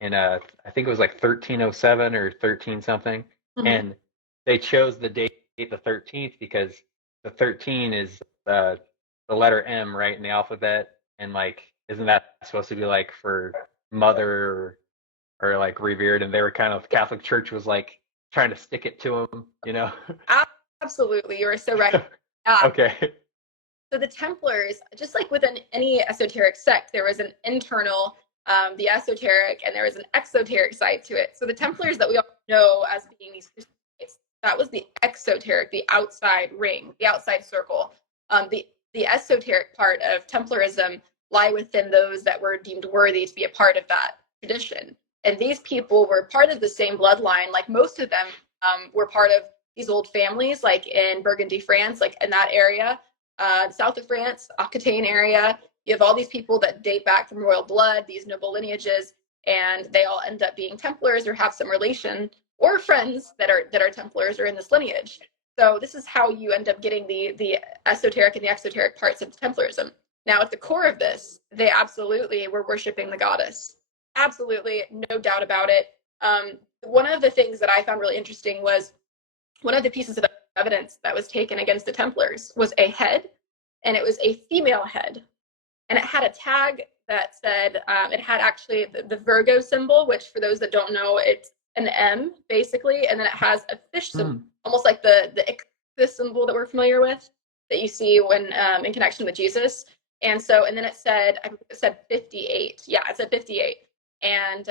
in I think it was like 1307 or 13 something. Mm-hmm. And they chose the date the 13th because the 13 is the letter M, right, in the alphabet, and like, isn't that supposed to be like for mother or like revered? And they were kind of, Catholic Church was like trying to stick it to them, Absolutely, you are so right. Yeah. Okay. So the Templars, just like within any esoteric sect, there was an internal, the esoteric, and there was an exoteric side to it. So the Templars that we all know as being these Crusades, that was the exoteric, the outside ring, the outside circle. The esoteric part of Templarism lie within those that were deemed worthy to be a part of that tradition. And these people were part of the same bloodline. Like most of them were part of these old families, like in Burgundy, France, like in that area. South of France, Aquitaine area, you have all these people that date back from royal blood, these noble lineages, and they all end up being Templars or have some relation or friends that are Templars or in this lineage. So this is how you end up getting the esoteric and the exoteric parts of Templarism. Now, at the core of this, they absolutely were worshiping the goddess. Absolutely, no doubt about it. One of the things that I found really interesting was one of the pieces of evidence that was taken against the Templars was a head, and it was a female head, and it had a tag that said it had actually the Virgo symbol, which for those that don't know, it's an M basically, and then it has a fish symbol, almost like the Ichthus symbol that we're familiar with, that you see when in connection with Jesus. And then it said 58. Yeah, it said 58, and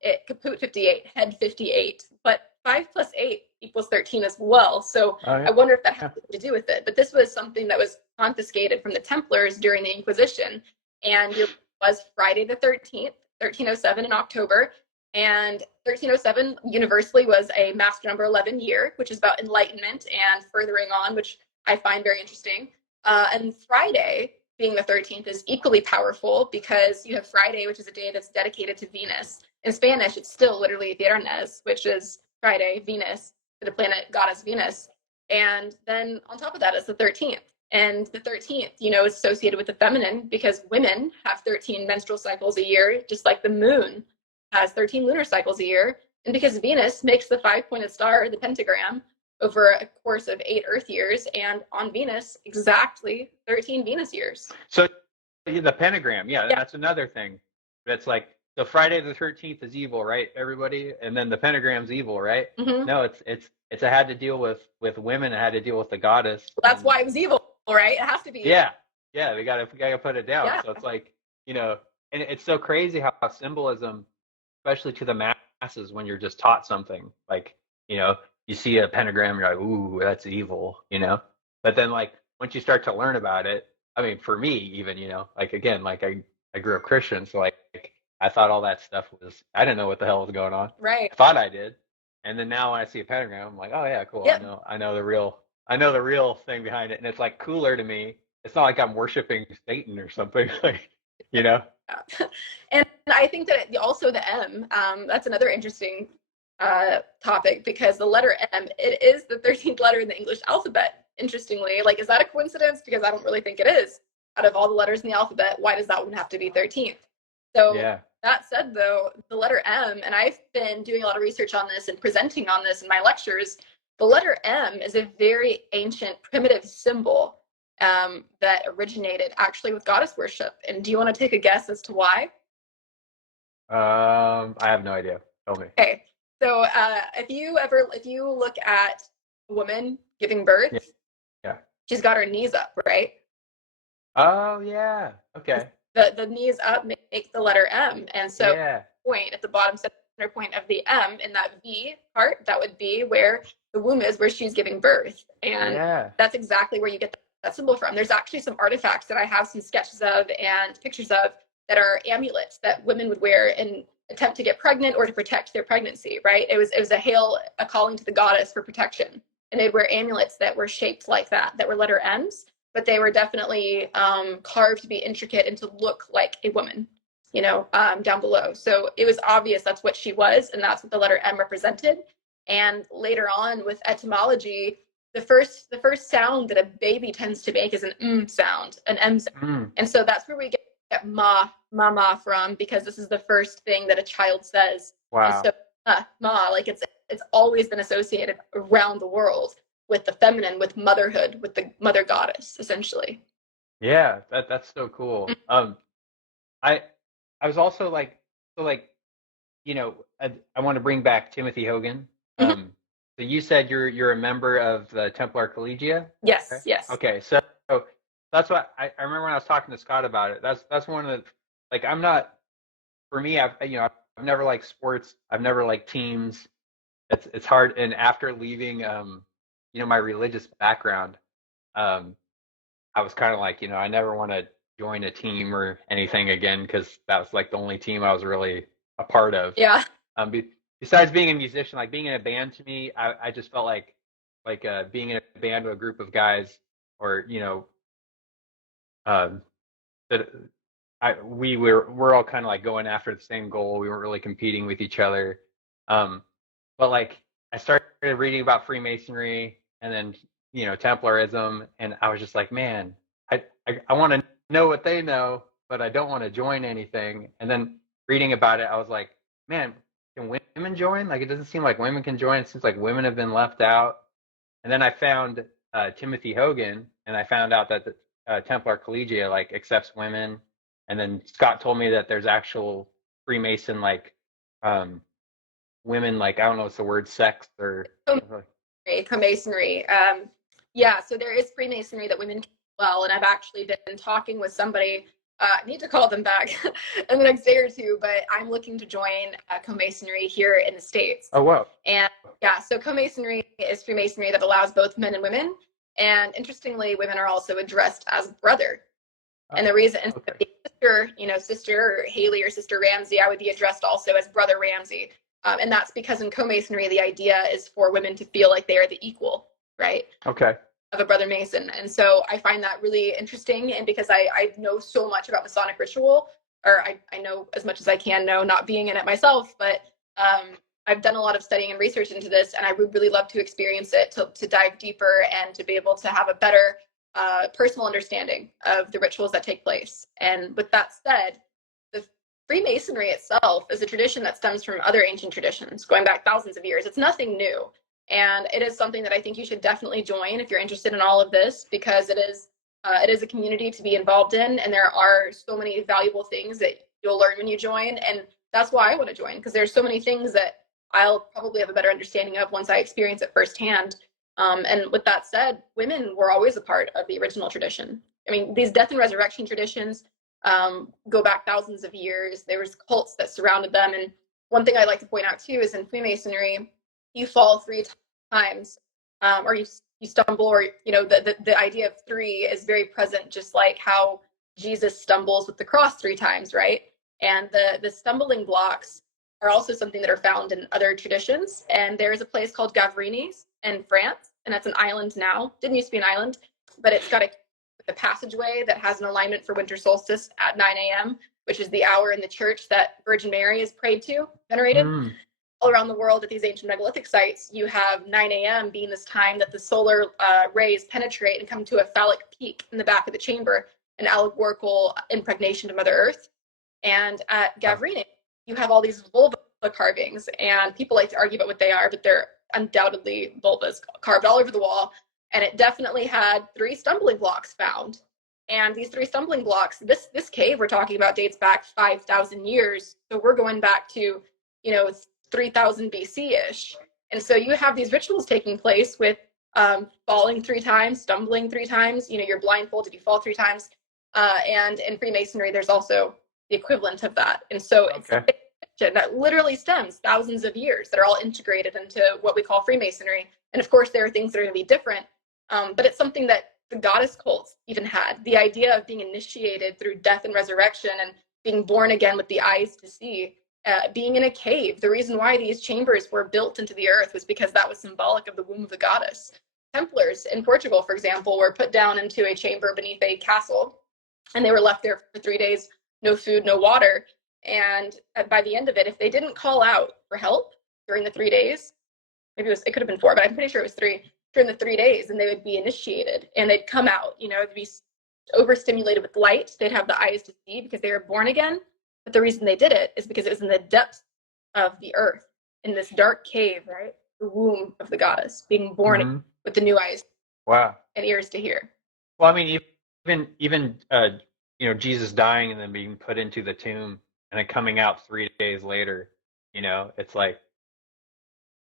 it kaput 58, head 58, but 5 plus 8 equals 13 as well. So I wonder if that has to do with it. But this was something that was confiscated from the Templars during the Inquisition. And it was Friday the 13th, 1307 in October. And 1307 universally was a master number 11 year, which is about enlightenment and furthering on, which I find very interesting. And Friday, being the 13th, is equally powerful because you have Friday, which is a day that's dedicated to Venus. In Spanish, it's still literally Viernes, which is Friday, Venus, the planet goddess Venus. And then on top of that is the 13th. And the 13th, is associated with the feminine because women have 13 menstrual cycles a year, just like the moon has 13 lunar cycles a year. And because Venus makes the 5-pointed star, the pentagram, over a course of 8 Earth years, and on Venus, exactly 13 Venus years. So the pentagram, yeah, that's another thing. That's like, so Friday the 13th is evil, right, everybody? And then the pentagram's evil, right? Mm-hmm. No, it had to deal with women. It had to deal with the goddess. Well, that's why it was evil, right? It has to be. Yeah, we gotta put it down. Yeah. So it's like, and it's so crazy how symbolism, especially to the masses, when you're just taught something, like, you see a pentagram, you're like, ooh, that's evil, But then, like, once you start to learn about it, I mean, for me, even, like, again, like I grew up Christian, so like I thought all that stuff was, I didn't know what the hell was going on. Right. I thought I did. And then now when I see a pentagram, I'm like, oh yeah, cool. Yep. I know the real I know the real thing behind it, and it's like cooler to me. It's not like I'm worshiping Satan or something, like, you know. Yeah. And I think that also the M, that's another interesting topic, because the letter M, it is the 13th letter in the English alphabet. Interestingly, like, is that a coincidence? Because I don't really think it is. Out of all the letters in the alphabet, why does that one have to be 13th? So Yeah. that said, though, the letter M, and I've been doing a lot of research on this and presenting on this in my lectures, the letter M is a very ancient, primitive symbol that originated actually with goddess worship. And do you want to take a guess as to why? I have no idea. Tell me. Okay, so if you look at a woman giving birth, Yeah. she's got her knees up, right? Oh yeah. Okay. The knees up make the letter M, and so Yeah. point at the bottom center point of the M in that V part, that would be where the womb is, where she's giving birth, and that's exactly where you get that symbol from. There's actually some artifacts that I have some sketches of and pictures of that are amulets that women would wear in attempt to get pregnant or to protect their pregnancy, right? It was a calling to the goddess for protection, and they'd wear amulets that were shaped like that were letter M's, but they were definitely carved to be intricate and to look like a woman, down below. So it was obvious that's what she was, and that's what the letter M represented. And later on with etymology, the first sound that a baby tends to make is an sound, an M sound. And so that's where we get mama from, because this is the first thing that a child says. Wow. And so ma, like it's always been associated around the world with the feminine, with motherhood, with the mother goddess, essentially. Yeah, that's so cool. I was also like, so like, I want to bring back Timothy Hogan. So you said you're a member of the Templar Collegia? Yes, Okay. yes. Okay, so that's what I remember when I was talking to Scott about it. That's one of the, like, I'm not, for me, I've never liked sports. I've never liked teams. It's hard. And after leaving, my religious background, I was kind of like, I never want to join a team or anything again, because that was like the only team I was really a part of. Yeah. Besides being a musician, like being in a band to me, I just felt like being in a band with a group of guys, or that we're all kind of like going after the same goal. We weren't really competing with each other. But like I started reading about Freemasonry and then Templarism, and I was just like, man, I want to know what they know, but I don't want to join anything. And then reading about it, I was like, man, can women join? Like, it doesn't seem like women can join. It seems like women have been left out. And then I found Timothy Hogan, and I found out that the Templar Collegia like accepts women. And then Scott told me that there's actual Freemason like women, like, I don't know what's the word, sex or Freemasonry. Yeah, so there is Freemasonry that women can well, and I've actually been talking with somebody. I need to call them back in the next day or two, but I'm looking to join co-masonry here in the States. Oh, wow. And yeah, so co-masonry is Freemasonry that allows both men and women. And interestingly, women are also addressed as brother. And the reason, sister Hayley or Sister Ramsey, I would be addressed also as Brother Ramsey. And that's because in co-masonry, the idea is for women to feel like they are the equal, right? Okay. Of a brother Mason. And so I find that really interesting. And because I know so much about Masonic ritual, or I know as much as I can know, not being in it myself, but I've done a lot of studying and research into this, and I would really love to experience it, to dive deeper and to be able to have a better personal understanding of the rituals that take place. And with that said, the Freemasonry itself is a tradition that stems from other ancient traditions going back thousands of years. It's nothing new. And it is something that I think you should definitely join if you're interested in all of this, because it is a community to be involved in, and there are so many valuable things that you'll learn when you join. And that's why I want to join, because there's so many things that I'll probably have a better understanding of once I experience it firsthand. And with that said, women were always a part of the original tradition. I mean, these death and resurrection traditions go back thousands of years. There was cults that surrounded them. And one thing I'd like to point out too is in Freemasonry, you fall 3 times, or you stumble, or the idea of 3 is very present, just like how Jesus stumbles with the cross 3 times, right? And the stumbling blocks are also something that are found in other traditions. And there is a place called Gavrinis in France, and it's an island now. Didn't used to be an island, but it's got a passageway that has an alignment for winter solstice at 9 a.m., which is the hour in the church that Virgin Mary is prayed to, venerated. All around the world at these ancient megalithic sites, you have 9 a.m. being this time that the solar rays penetrate and come to a phallic peak in the back of the chamber, an allegorical impregnation to Mother Earth. And at Gavrine, you have all these vulva carvings, and people like to argue about what they are, but they're undoubtedly vulvas carved all over the wall. And it definitely had 3 stumbling blocks found. And these 3 stumbling blocks, this cave we're talking about dates back 5,000 years. So we're going back to, 3000 BC-ish. And so you have these rituals taking place with falling 3 times, stumbling 3 times, you're blindfolded, you fall 3 times. And in Freemasonry, there's also the equivalent of that. And so it's a fiction that literally stems thousands of years that are all integrated into what we call Freemasonry. And of course, there are things that are going to be different, but it's something that the goddess cults even had. The idea of being initiated through death and resurrection and being born again with the eyes to see, being in a cave. The reason why these chambers were built into the earth was because that was symbolic of the womb of the goddess. Templars in Portugal, for example, were put down into a chamber beneath a castle, and they were left there for 3 days, no food, no water. And by the end of it, if they didn't call out for help during the 3 days, maybe it could have been 4, but I'm pretty sure it was 3, during the 3 days, and they would be initiated and they'd come out, they'd be overstimulated with light. They'd have the eyes to see because they were born again. But the reason they did it is because it was in the depths of the earth, in this dark cave, right? The womb of the goddess, being born with the new eyes, and ears to hear. Well, I mean, even Jesus dying and then being put into the tomb and then coming out 3 days later, it's like,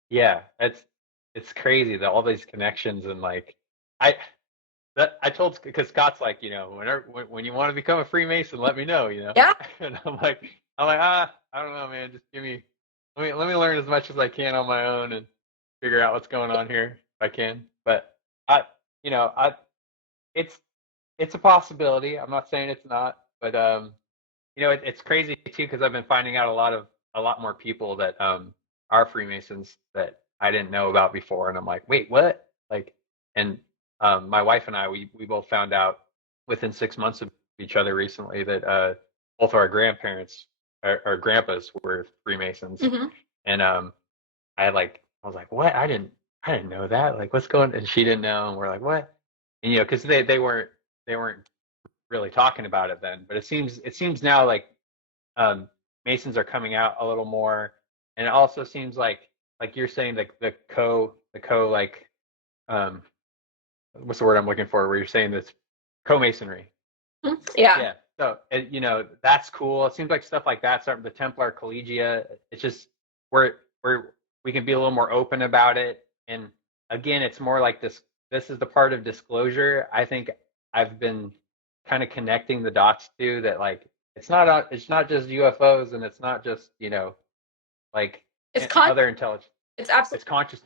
yeah, it's crazy that all these connections. And like, I told, because Scott's like, when you want to become a Freemason, let me know, Yeah. And I'm like, I don't know, man. Just let me learn as much as I can on my own and figure out what's going on here if I can. But it's a possibility. I'm not saying it's not, but it's crazy too, because I've been finding out a lot more people that are Freemasons that I didn't know about before, and I'm like, wait, what? Like, and my wife and I, we both found out within 6 months of each other recently that both our grandparents, our grandpas, were Freemasons. And I was like, what? I didn't know that. Like, what's going? And she didn't know, and we're like, what? And because they weren't really talking about it then. But it seems now like Masons are coming out a little more, and it also seems like you're saying, the co like what's the word I'm looking for? Where you're saying this co-masonry. Yeah. So that's cool. It seems like stuff like that, the Templar Collegia. It's just where we can be a little more open about it. And again, it's more like this. This is the part of disclosure. I think I've been kind of connecting the dots to that. Like, it's not just UFOs, and it's not just like other intelligence. It's absolutely, it's conscious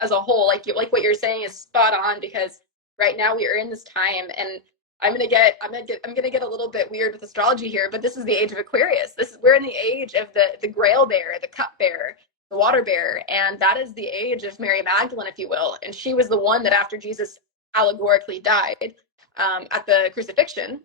as a whole. Like what you're saying is spot on, because right now we are in this time, and I'm gonna get a little bit weird with astrology here, but this is the age of Aquarius. We're in the age of the Grail bearer, the cup bearer, the water bearer, and that is the age of Mary Magdalene, if you will. And she was the one that, after Jesus allegorically died at the crucifixion,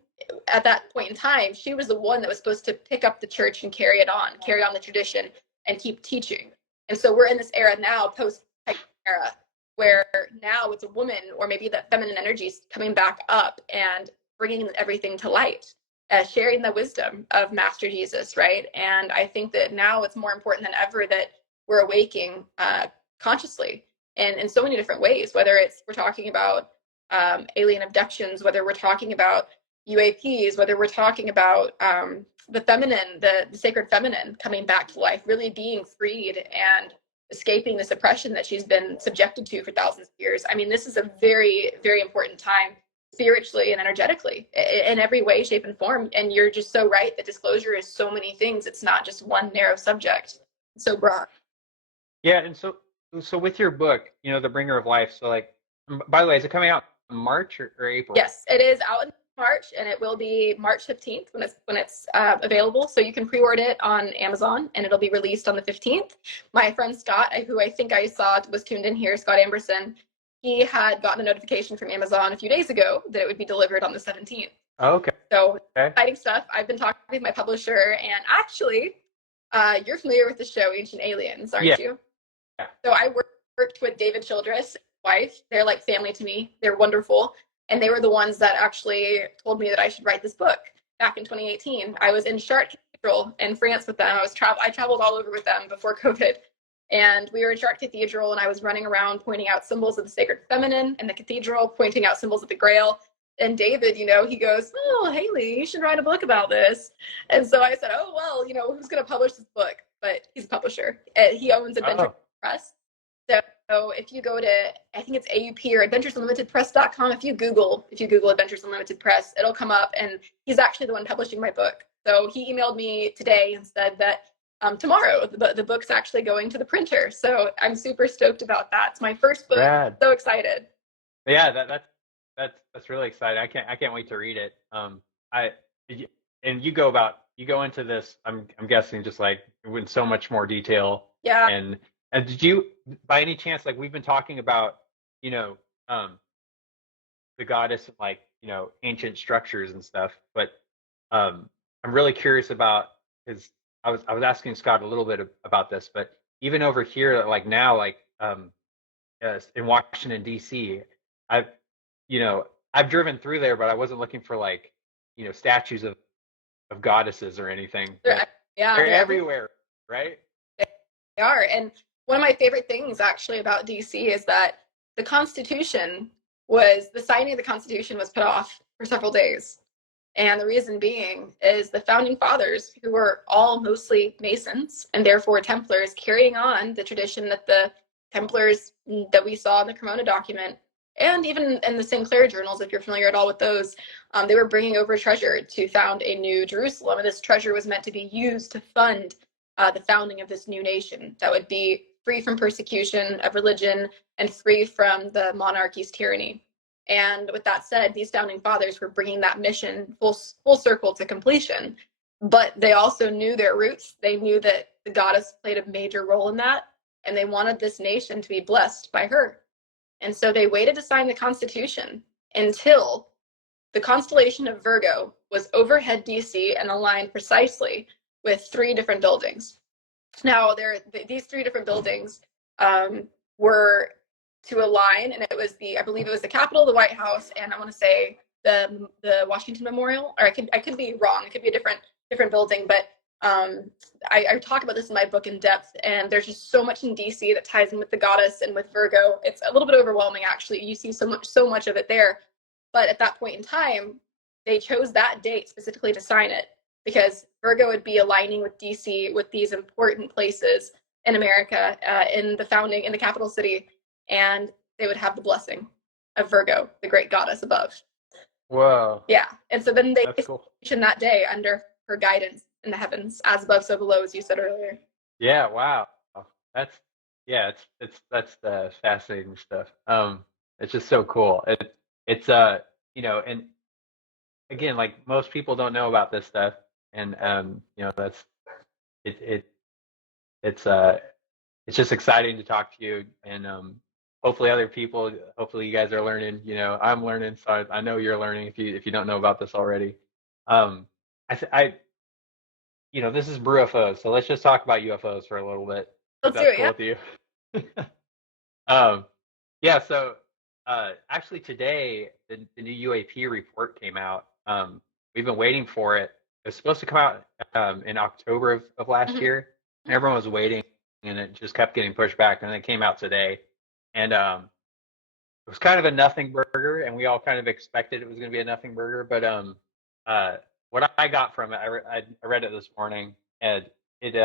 at that point in time, she was the one that was supposed to pick up the church and carry on the tradition and keep teaching. And so we're in this era now, post-type era, where now it's a woman, or maybe that feminine energy is coming back up and bringing everything to light, sharing the wisdom of Master Jesus, right? And I think that now it's more important than ever that we're awaking consciously and in so many different ways, whether we're talking about alien abductions, whether we're talking about UAPs, whether we're talking about the feminine, the sacred feminine coming back to life, really being freed and escaping this oppression that she's been subjected to for thousands of years. I mean, this is a very, very important time, spiritually and energetically, in every way, shape, and form. And you're just so right that disclosure is so many things. It's not just one narrow subject. It's so broad. Yeah, and so with your book, The Bringer of Life. So, like, by the way, is it coming out in March or April? Yes, it is out in March, and it will be March 15th when it's available. So you can pre-order it on Amazon, and it'll be released on the 15th. My friend Scott, who I think I saw was tuned in here, Scott Amberson, he had gotten a notification from Amazon a few days ago that it would be delivered on the 17th. Okay. So Okay. exciting stuff. I've been talking with my publisher, and actually, you're familiar with the show Ancient Aliens, aren't you? Yeah. So I worked with David Childress, wife. They're like family to me. They're wonderful. And they were the ones that actually told me that I should write this book back in 2018. I was in Chartres Cathedral in France with them. I traveled all over with them before COVID. And we were in Chartres Cathedral, and I was running around pointing out symbols of the sacred feminine in the cathedral, pointing out symbols of the Grail. And David, he goes, "Oh, Hayley, you should write a book about this." And so I said, "Oh, well, who's going to publish this book?" But he's a publisher. He owns Adventure Press. So if you go to, I think it's AUP or adventuresunlimitedpress.com, if you Google Adventures Unlimited Press, it'll come up, and he's actually the one publishing my book. So he emailed me today and said that tomorrow the book's actually going to the printer. So I'm super stoked about that. It's my first book. Rad. So excited. Yeah, that's really exciting. I can't wait to read it. You go into this, I'm guessing, just like with so much more detail. Yeah. And did you, by any chance, like we've been talking about, the goddess, like, ancient structures and stuff, but I'm really curious about, because I was asking Scott a little bit about this, but even over here, like now, like in Washington D.C., I've driven through there, but I wasn't looking for like, statues of goddesses or anything. They're everywhere, right? They are. And one of my favorite things actually about DC is that the signing of the Constitution was put off for several days. And the reason being is the founding fathers, who were all mostly Masons and therefore Templars, carrying on the tradition that the Templars that we saw in the Cremona document, and even in the Sinclair journals, if you're familiar at all with those, they were bringing over treasure to found a new Jerusalem. And this treasure was meant to be used to fund the founding of this new nation that would be free from persecution of religion and free from the monarchy's tyranny. And with that said, these founding fathers were bringing that mission full circle to completion. But they also knew their roots. They knew that the goddess played a major role in that, and they wanted this nation to be blessed by her. And so they waited to sign the Constitution until the constellation of Virgo was overhead DC and aligned precisely with 3 different buildings. Now, these 3 different buildings were to align, and I believe it was the Capitol, the White House, and I want to say the Washington Memorial, or I could be wrong. It could be a different building, but I talk about this in my book in depth, and there's just so much in DC that ties in with the goddess and with Virgo. It's a little bit overwhelming, actually. You see so much of it there. But at that point in time, they chose that date specifically to sign it, because Virgo would be aligning with DC, with these important places in America, in the capital city, and they would have the blessing of Virgo, the great goddess above. Whoa. Yeah. And so then they mentioned that day under her guidance in the heavens, as above, so below, as you said earlier. Yeah. Wow. That's the fascinating stuff. It's just so cool. It's and again, like most people don't know about this stuff, and that's it's just exciting to talk to you, and hopefully hopefully you guys are learning. I'm learning, so I know you're learning if you don't know about this already. This is BrewFOs, so let's just talk about UFOs for a little bit. Let's do it. Cool with you. So actually today the new UAP report came out. We've been waiting for it. It was supposed to come out in October of last year. And everyone was waiting, and it just kept getting pushed back, and it came out today. And it was kind of a nothing burger, and we all kind of expected it was going to be a nothing burger. But what I got from it, I read it this morning, and it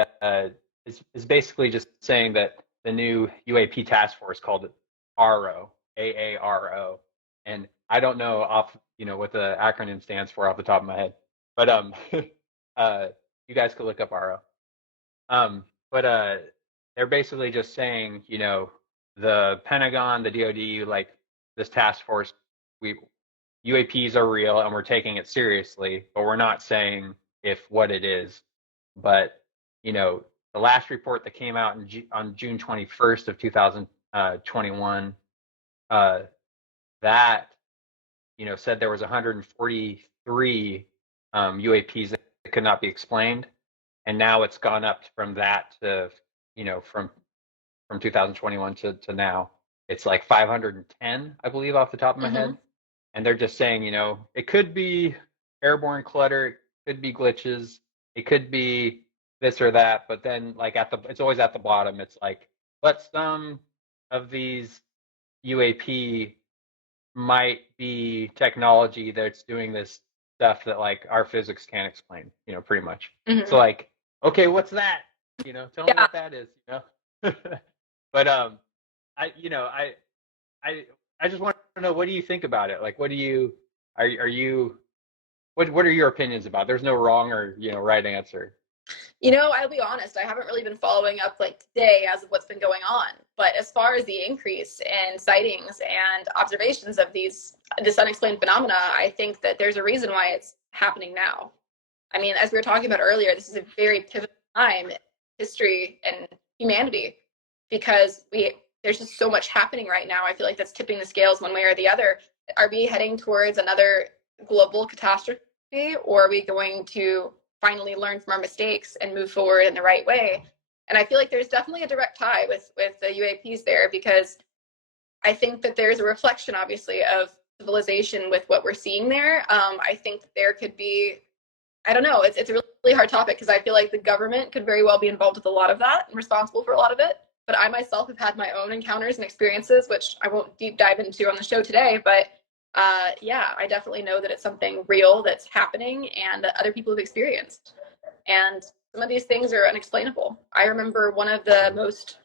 is basically just saying that the new UAP task force, called it AARO, AARO, and I don't know what the acronym stands for off the top of my head, but you guys could look up AARO. But they're basically just saying, the Pentagon, the DoD, like this task force, UAPs are real and we're taking it seriously, but we're not saying what it is. But the last report that came out on June 21st of 2021 that, said there was 143 UAPs that could not be explained, and now it's gone up from that to, from 2021 to now, it's like 510, I believe, off the top of my head. And they're just saying, it could be airborne clutter, it could be glitches, it could be this or that, but then like it's always at the bottom. It's like, but some of these UAP might be technology that's doing this stuff that like our physics can't explain, pretty much. So like, okay, what's that? Tell me what that is, But I just want to know, what do you think about it? Like, what do you are you what are your opinions about it? There's no wrong or right answer. I'll be honest, I haven't really been following up like today as of what's been going on. But as far as the increase in sightings and observations of this unexplained phenomena, I think that there's a reason why it's happening now. I mean, as we were talking about earlier, this is a very pivotal time in history and humanity, because there's just so much happening right now. I feel like that's tipping the scales one way or the other. Are we heading towards another global catastrophe, or are we going to finally learn from our mistakes and move forward in the right way? And I feel like there's definitely a direct tie with the UAPs there, because I think that there's a reflection, obviously, of civilization with what we're seeing there. I think that there could be, I don't know, it's a really hard topic, because I feel like the government could very well be involved with a lot of that and responsible for a lot of it. But I myself have had my own encounters and experiences, which I won't deep dive into on the show today. But yeah, I definitely know that it's something real that's happening and that other people have experienced. And some of these things are unexplainable. I remember one of the most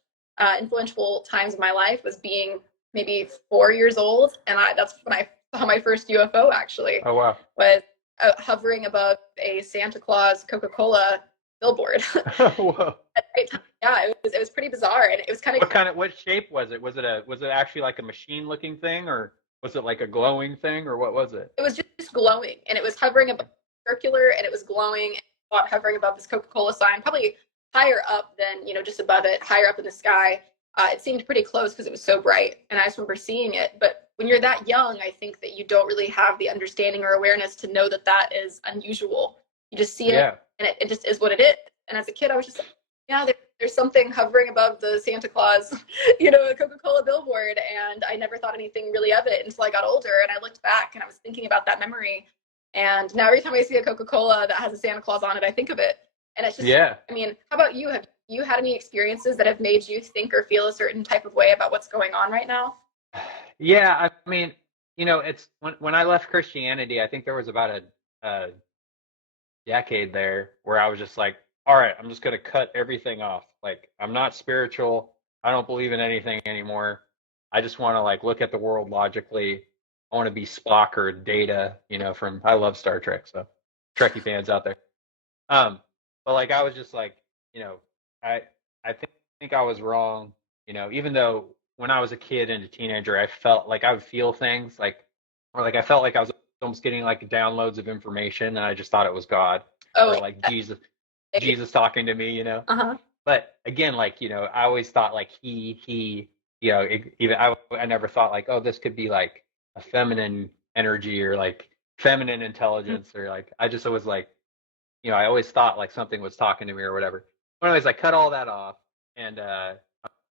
influential times of my life was being maybe 4 years old. And that's when I saw my first UFO, actually. Oh, wow. Was hovering above a Santa Claus Coca-Cola billboard. Whoa. Yeah, it was pretty bizarre, and it was kind of. What shape was it? Was it actually like a machine looking thing, or was it like a glowing thing, or what was it? It was just glowing, and it was hovering above, circular, and it was glowing, hovering above this Coca-Cola sign, probably higher up than just above it, higher up in the sky. It seemed pretty close because it was so bright, and I just remember seeing it. But when you're that young, I think that you don't really have the understanding or awareness to know that that is unusual. You just see it, and it just is what it is. And as a kid, I was just like, yeah, there's something hovering above the Santa Claus, Coca-Cola billboard. And I never thought anything really of it until I got older. And I looked back and I was thinking about that memory. And now every time I see a Coca-Cola that has a Santa Claus on it, I think of it. And it's just, I mean, how about you? Have you had any experiences that have made you think or feel a certain type of way about what's going on right now? Yeah, I mean, it's when I left Christianity, I think there was about a decade there where I was just like, all right, I'm just going to cut everything off. Like, I'm not spiritual. I don't believe in anything anymore. I just want to like look at the world logically. I want to be Spock or Data, I love Star Trek. So Trekkie fans out there. But like, I was just like, I think I was wrong, even though when I was a kid and a teenager, I felt like I would feel things like, or like I felt like I was almost getting like downloads of information, and I just thought it was God or like Jesus talking to me, But again, like, I always thought like he, even I never thought like, oh, this could be like a feminine energy or like feminine intelligence, or like, I just was like, I always thought like something was talking to me or whatever. But anyways, I cut all that off, and I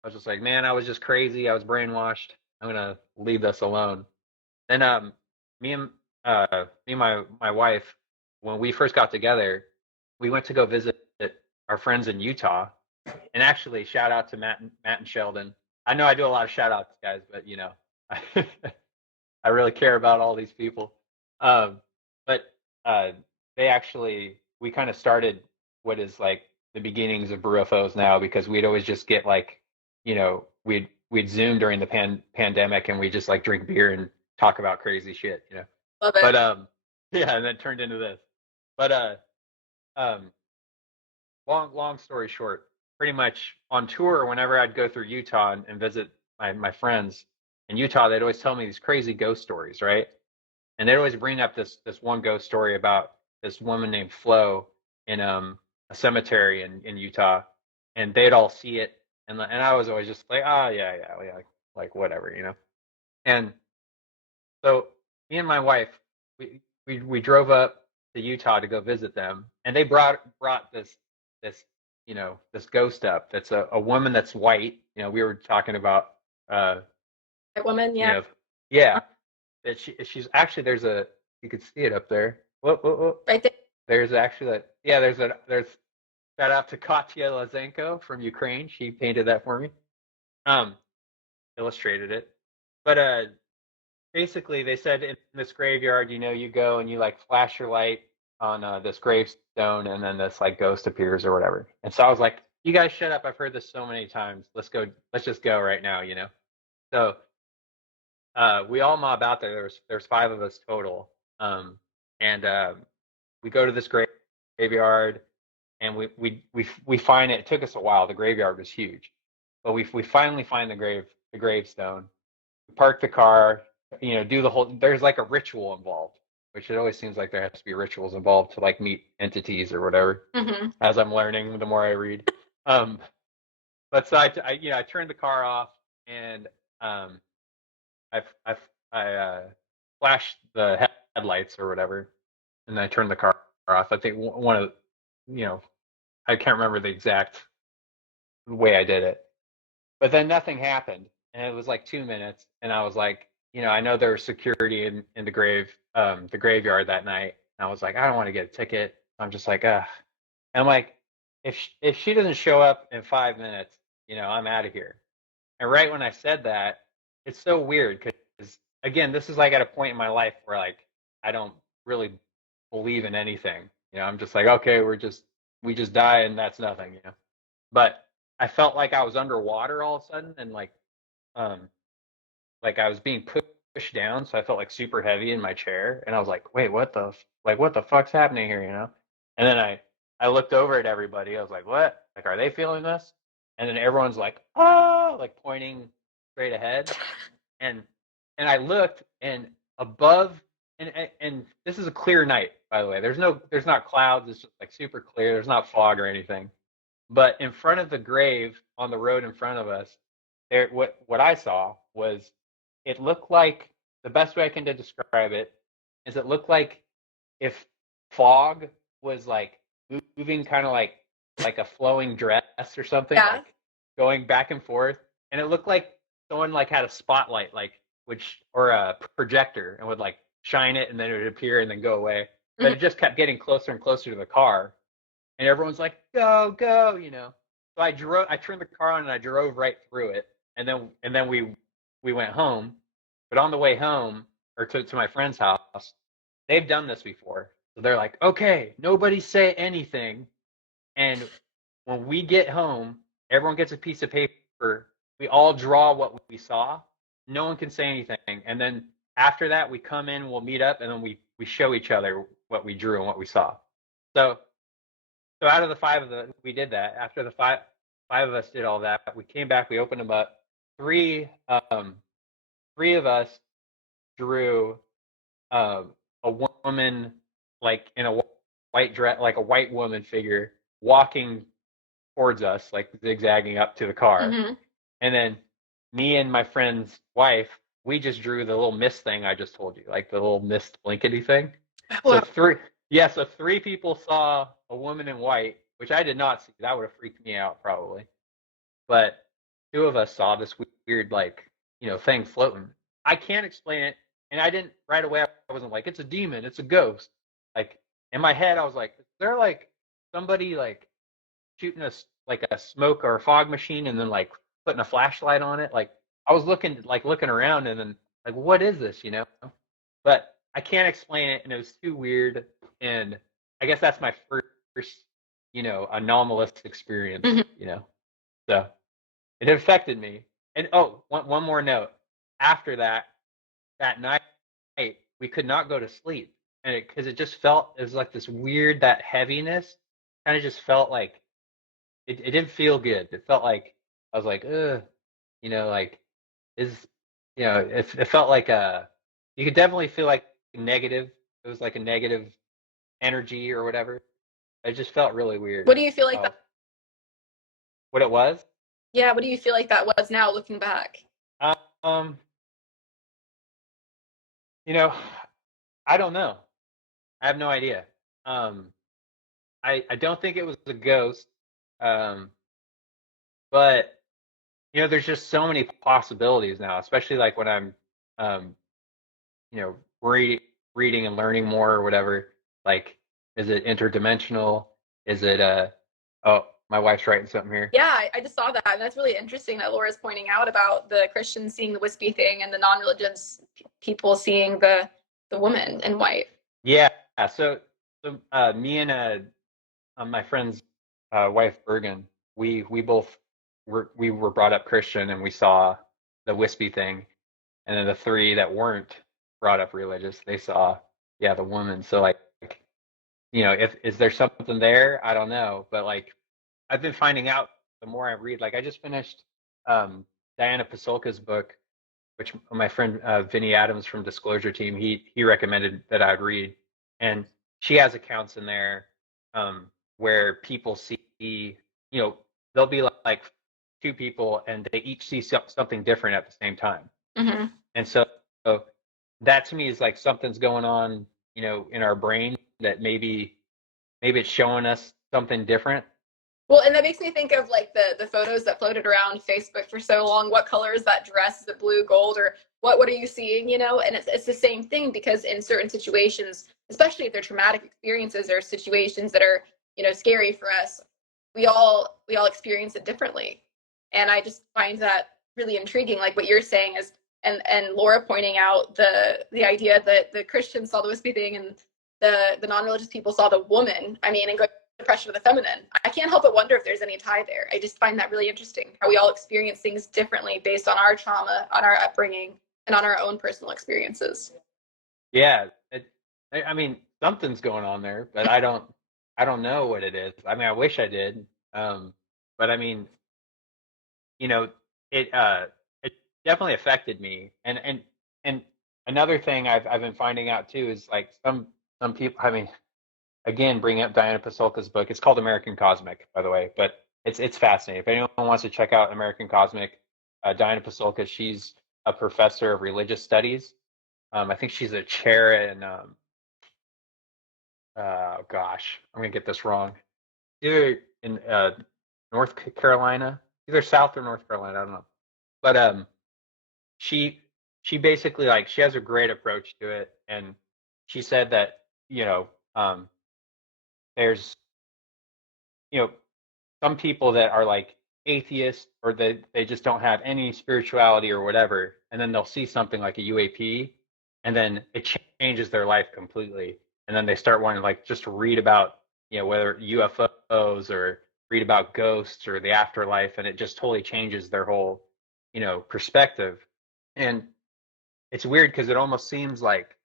was just like, man, I was just crazy. I was brainwashed. I'm gonna leave this alone. Then me and my wife, when we first got together, we went to go visit our friends in Utah. And actually, shout out to Matt and Sheldon. I know I do a lot of shout outs, guys, but I really care about all these people. But we kind of started what is like the beginnings of BrewFOs now, because we'd always just get like, we'd Zoom during the pandemic, and we just like drink beer and talk about crazy shit, Love it. But yeah, and then turned into this. But long story short, pretty much on tour, whenever I'd go through Utah and visit my friends in Utah, they'd always tell me these crazy ghost stories, right? And they'd always bring up this one ghost story about this woman named Flo in a cemetery in Utah, and they'd all see it, and I was always just like, yeah, like whatever, And so me and my wife, we drove up to Utah to go visit them, and they brought this this ghost up. That's a woman that's white. We were talking about White woman, you yeah. know yeah, that she's actually, there's a, you could see it up there. Whoa. Right there. There's actually there's shout out to Katya Lazenko from Ukraine. She painted that for me. Um, Illustrated it. But basically they said in this graveyard, you go and you like flash your light on this gravestone, and then this like ghost appears or whatever. And so I was like, you guys shut up, I've heard this so many times, let's just go right now. So we all mob out there. There's 5 of us total. And we go to this graveyard, and we find it. It took us a while. The graveyard was huge, but we finally find the gravestone. We park the car, do the whole. There's like a ritual involved, which it always seems like there has to be rituals involved to like meet entities or whatever. Mm-hmm. As I'm learning, the more I read. But so I turned the car off, and I flashed the headlights or whatever, and I turned the car off. I think one of, I can't remember the exact way I did it, but then nothing happened, and it was like 2 minutes, and I was like, I know there was security in the graveyard that night, and I was like, I don't want to get a ticket. I'm just like, ugh. And I'm like, if she doesn't show up in 5 minutes, I'm out of here. And right when I said that, it's so weird because, again, this is like at a point in my life where like I don't really believe in anything. I'm just like, okay, we just die and that's nothing. But I felt like I was underwater all of a sudden, and um like I was being pushed down, so I felt like super heavy in my chair, and I was like, wait, what the fuck's happening here? And then I looked over at everybody. I was like, what? Like, are they feeling this? And then everyone's like, oh, like pointing straight ahead. And I looked, and above, and this is a clear night, by the way. There's not clouds. It's just like super clear. There's not fog or anything. But in front of the grave, on the road in front of us, there, what I saw was, it looked like, the best way I can describe it is, it looked like if fog was like moving kind of like a flowing dress or something, Yeah. like going back and forth, and it looked like someone like had a spotlight, like, or a projector, and would like shine it, and then it would appear and then go away. But it just kept getting closer and closer to the car, and everyone's like, go, So I turned the car on, and I drove right through it, and then we went home. But on the way home, or to my friend's house, they've done this before. So they're like, okay, nobody say anything. And when we get home, everyone gets a piece of paper. We all draw what we saw. No one can say anything. And then after that, we come in, we'll meet up, and then we show each other what we drew and what we saw. So out of the 5 of us, we did that. After the five of us did all that, we came back, we opened them up. Three of us drew a woman, like in a white dress, like a white woman figure, walking towards us, like zigzagging up to the car. Mm-hmm. And then me and my friend's wife, we just drew the little mist thing I just told you, like the little mist blinkety thing. Wow. So 3 people saw a woman in white, which I did not see. That would have freaked me out probably. But 2 of us saw this weird, like, thing floating. I can't explain it, and I didn't right away. I wasn't like, it's a demon, it's a ghost. Like, in my head, I was like, is there like somebody like shooting a smoke or a fog machine, and then like putting a flashlight on it? Like, I was looking around, and then like, what is this? But I can't explain it, and it was too weird. And I guess that's my first, anomalous experience. Mm-hmm. So it affected me. And one more note. After that night, we could not go to sleep, and because it just felt, it was like this weird, that heaviness kind of just felt like it didn't feel good. It felt like I was like, ugh, like, it felt like you could definitely feel like negative. It was like a negative energy or whatever. It just felt really weird. What do you feel like that? What it was? Yeah, what do you feel like that was now, looking back? You know, I don't know. I have no idea. Um, I don't think it was a ghost. Um, but there's just so many possibilities now, especially like when I'm, um, you know, reading and learning more or whatever. Like, is it interdimensional? Is it oh, my wife's writing something here. Yeah, I just saw that, and that's really interesting that Laura's pointing out about the Christians seeing the wispy thing and the non-religious people seeing the woman in white. Yeah. So me and my friend's wife Bergen, we both we were brought up Christian, and we saw the wispy thing, and then the three that weren't brought up religious, they saw, yeah, the woman. So like, if is there something there? I don't know, but like I've been finding out the more I read. Like I just finished Diana Pasulka's book, which my friend Vinny Adams from Disclosure Team, he recommended that I'd read, and she has accounts in there where people see, they'll be like two people and they each see something different at the same time. Mm-hmm. And so that to me is like something's going on, in our brain that maybe it's showing us something different. Well, and that makes me think of like the photos that floated around Facebook for so long. What color is that dress? Is it blue, gold, or what are you seeing? And it's the same thing, because in certain situations, especially if they're traumatic experiences or situations that are, scary for us, we all experience it differently. And I just find that really intriguing, like what you're saying is, and Laura pointing out the idea that the Christians saw the wispy thing and the non-religious people saw the woman. I mean, and go depression of the feminine. I can't help but wonder if there's any tie there. I just find that really interesting, how we all experience things differently based on our trauma, on our upbringing, and on our own personal experiences. Yeah, I mean, something's going on there, but I don't know what it is. I mean, I wish I did. But I mean, it definitely affected me. And another thing I've been finding out too is like some people. I mean, again, bringing up Diana Pasulka's book. It's called American Cosmic, by the way, but it's fascinating. If anyone wants to check out American Cosmic, Diana Pasulka, she's a professor of religious studies. I think she's a chair in gosh, I'm gonna get this wrong. Either in North Carolina, either South or North Carolina, I don't know. But she basically, like, she has a great approach to it, and she said that there's some people that are like atheists, or they just don't have any spirituality or whatever, and then they'll see something like a UAP, and then it changes their life completely, and then they start wanting, like, just to read about whether UFOs or read about ghosts or the afterlife, and it just totally changes their whole perspective. And it's weird because it almost seems like,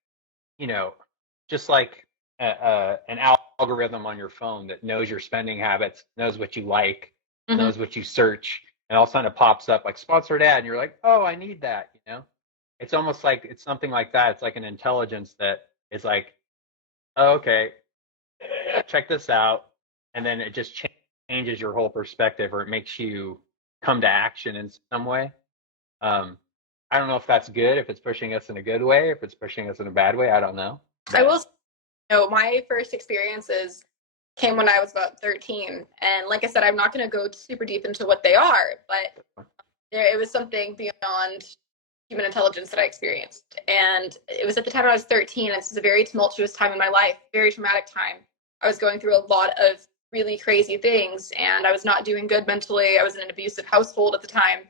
just like an algorithm on your phone that knows your spending habits, knows what you like, Mm-hmm. knows what you search, and all of a sudden it pops up like sponsored ad, and you're like, oh, I need that. It's almost like it's something like that. It's like an intelligence that is like, oh, okay, check this out, and then it just changes your whole perspective, or it makes you come to action in some way. Um, I don't know if that's good, if it's pushing us in a good way, if it's pushing us in a bad way. I don't know. I will know my first experiences came when I was about 13. And like I said, I'm not going to go super deep into what they are, but it was something beyond human intelligence that I experienced. And it was at the time I was 13. This is a very tumultuous time in my life, very traumatic time. I was going through a lot of really crazy things, and I was not doing good mentally. I was in an abusive household at the time.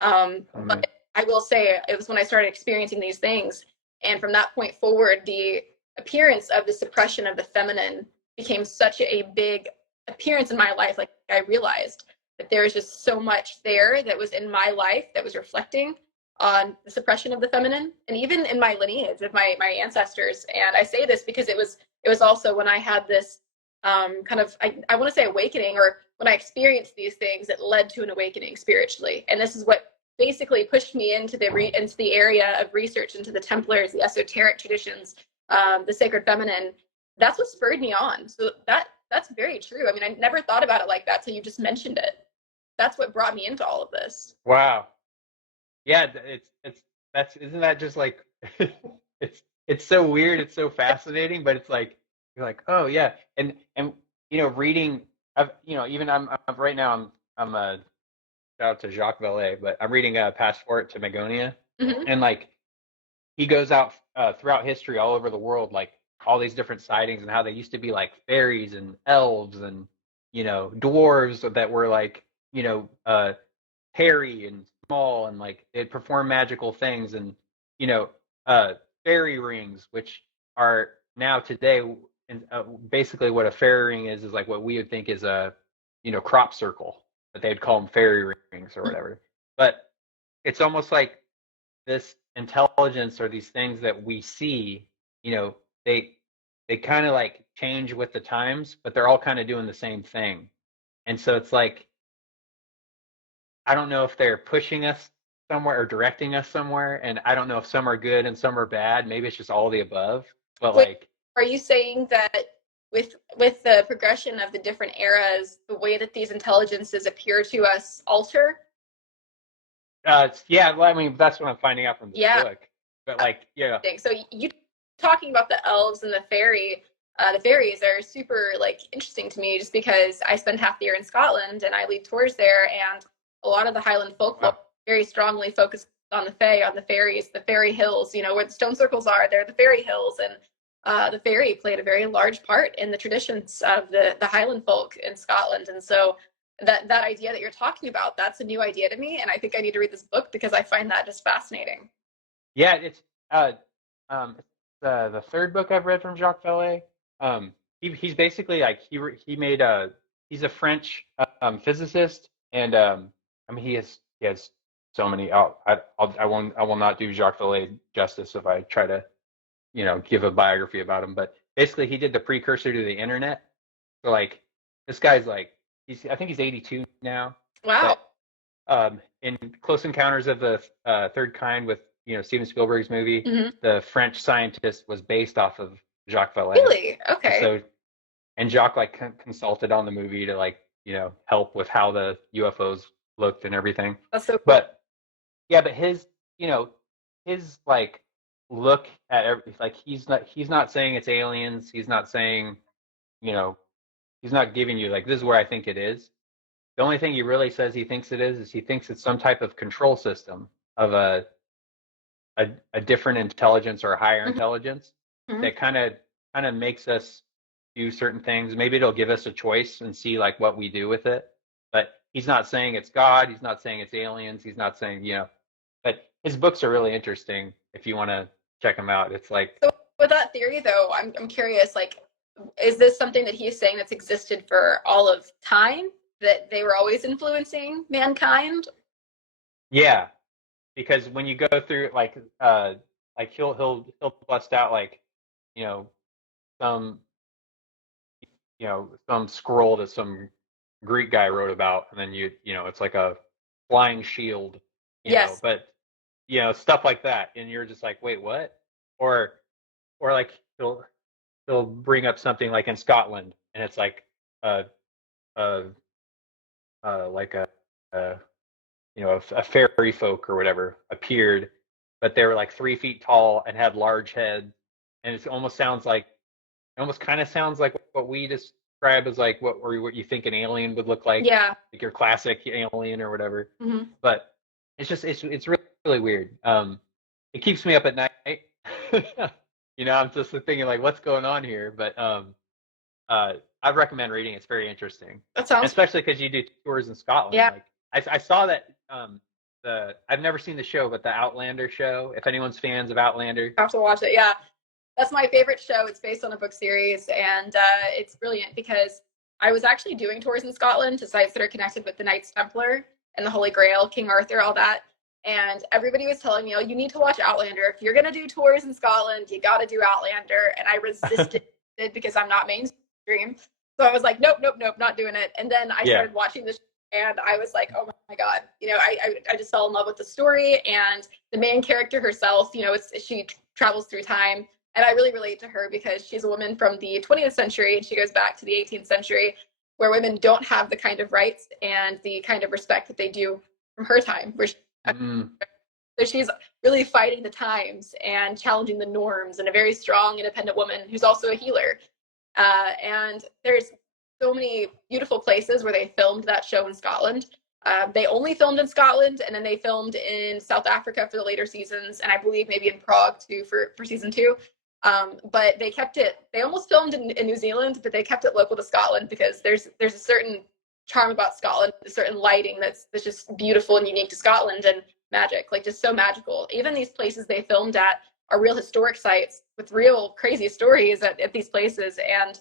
But I will say it was when I started experiencing these things. And from that point forward, the appearance of the suppression of the feminine became such a big appearance in my life. Like, I realized that there was just so much there that was in my life that was reflecting on the suppression of the feminine, and even in my lineage of my ancestors. And I say this because it was also when I had this kind of, I want to say awakening, or when I experienced these things that led to an awakening spiritually. And this is what basically pushed me into the area of research into the Templars, the esoteric traditions, the sacred feminine. That's what spurred me on. So that's very true. I mean, I never thought about it like that till you just mentioned it. That's what brought me into all of this. Wow. Yeah, isn't that just like it's so weird, it's so fascinating, but it's like you're like, oh yeah, and reading. Even I'm right now. I'm shout out to Jacques Vallée, but I'm reading Passport to Magonia, Mhm. and like he goes out throughout history all over the world, like all these different sightings and how they used to be like fairies and elves and dwarves that were like hairy and small and like they'd perform magical things and you know fairy rings, which are now today and basically what a fairy ring is like what we would think is a crop circle, but they'd call them fairy rings or whatever. But it's almost like this intelligence or these things that we see, you know, they kind of like change with the times, but they're all kind of doing the same thing. And so it's like I don't know if they're pushing us somewhere or directing us somewhere, and I don't know if some are good and some are bad. Maybe it's just all the above. But Wait, like, are you saying that with the progression of the different eras, the way that these intelligences appear to us alter? yeah, well, I mean, that's what I'm finding out from this Yeah. book. But like, yeah, So you talking about the elves and the fairies are super like interesting to me, just because I spend half the year in Scotland and I lead tours there, and a lot of the Highland folklore wow, very strongly focused on the fae, on the fairies, the fairy hills. You know where the stone circles are, they're the fairy hills, and the fairy played a very large part in the traditions of the Highland folk in Scotland. And so that idea that you're talking about, that's a new idea to me, and I think I need to read this book because I find that just fascinating. yeah, uh, it's the third book I've read from Jacques Vallée. He's basically like he made a he's a French physicist, and I mean he has so many. I will not do Jacques Vallée justice if I try to give a biography about him. But basically, he did the precursor to the internet. So like this guy's like I think he's 82 now, Wow. but in Close Encounters of the Third Kind with Steven Spielberg's movie, Mm-hmm. the French scientist was based off of Jacques Vallée. Really? And Okay. so and Jacques like consulted on the movie to like help with how the UFOs looked and everything. That's so cool. But yeah, but his like look at like he's not saying it's aliens. He's not saying you know he's not giving you like this is where I think it is. The only thing he really says he thinks it is he thinks it's some type of control system of a different intelligence or a higher intelligence Mm-hmm. that kind of makes us do certain things. Maybe it'll give us a choice and see like what we do with it. But he's not saying it's God. He's not saying it's aliens. He's not saying But his books are really interesting if you want to check them out. It's like So with that theory, though, I'm curious. Like, is this something that he's saying that's existed for all of time? That they were always influencing mankind? yeah, because when you go through like he'll bust out like you know some some scroll that some Greek guy wrote about, and then it's like a flying shield, Yes. but stuff like that, and you're just like, wait, what? Or like he'll bring up something like in Scotland, and it's like a a like a a fairy folk or whatever appeared, but they were like 3 feet tall and had large heads, and it almost kind of sounds like what we describe as like what you think an alien would look Yeah. like your classic alien or whatever. Mm-hmm. But it's really, really weird. It keeps me up at night. I'm just thinking like, what's going on here? But I recommend reading. It's very interesting, That and sounds. especially because you do tours in Scotland. Yeah. Like I saw that I've never seen the show, but the Outlander show. If anyone's fans of Outlander, I have to watch it. Yeah. That's my favorite show. It's based on a book series, and it's brilliant because I was actually doing tours in Scotland to sites that are connected with the Knights Templar and the Holy Grail, King Arthur, all that. And everybody was telling me, oh, you need to watch Outlander. If you're going to do tours in Scotland, you got to do Outlander. And I resisted because I'm not mainstream. So I was like, nope, nope, nope, not doing it. And then I started watching the show, and I was like, oh my God, I just fell in love with the story and the main character herself. She travels through time. And I really relate to her because she's a woman from the 20th century, and she goes back to the 18th century, where women don't have the kind of rights and the kind of respect that they do from her time. So she's really fighting the times and challenging the norms, and a very strong, independent woman who's also a healer. And there's so many beautiful places where they filmed that show in Scotland. They only filmed in Scotland, and then they filmed in South Africa for the later seasons, and I believe maybe in Prague too for season 2. But they kept it, they almost filmed in New Zealand, but they kept it local to Scotland because there's a certain charm about Scotland, a certain lighting that's just beautiful and unique to Scotland, and magic, like just so magical. Even these places they filmed at are real historic sites with real crazy stories at these places. And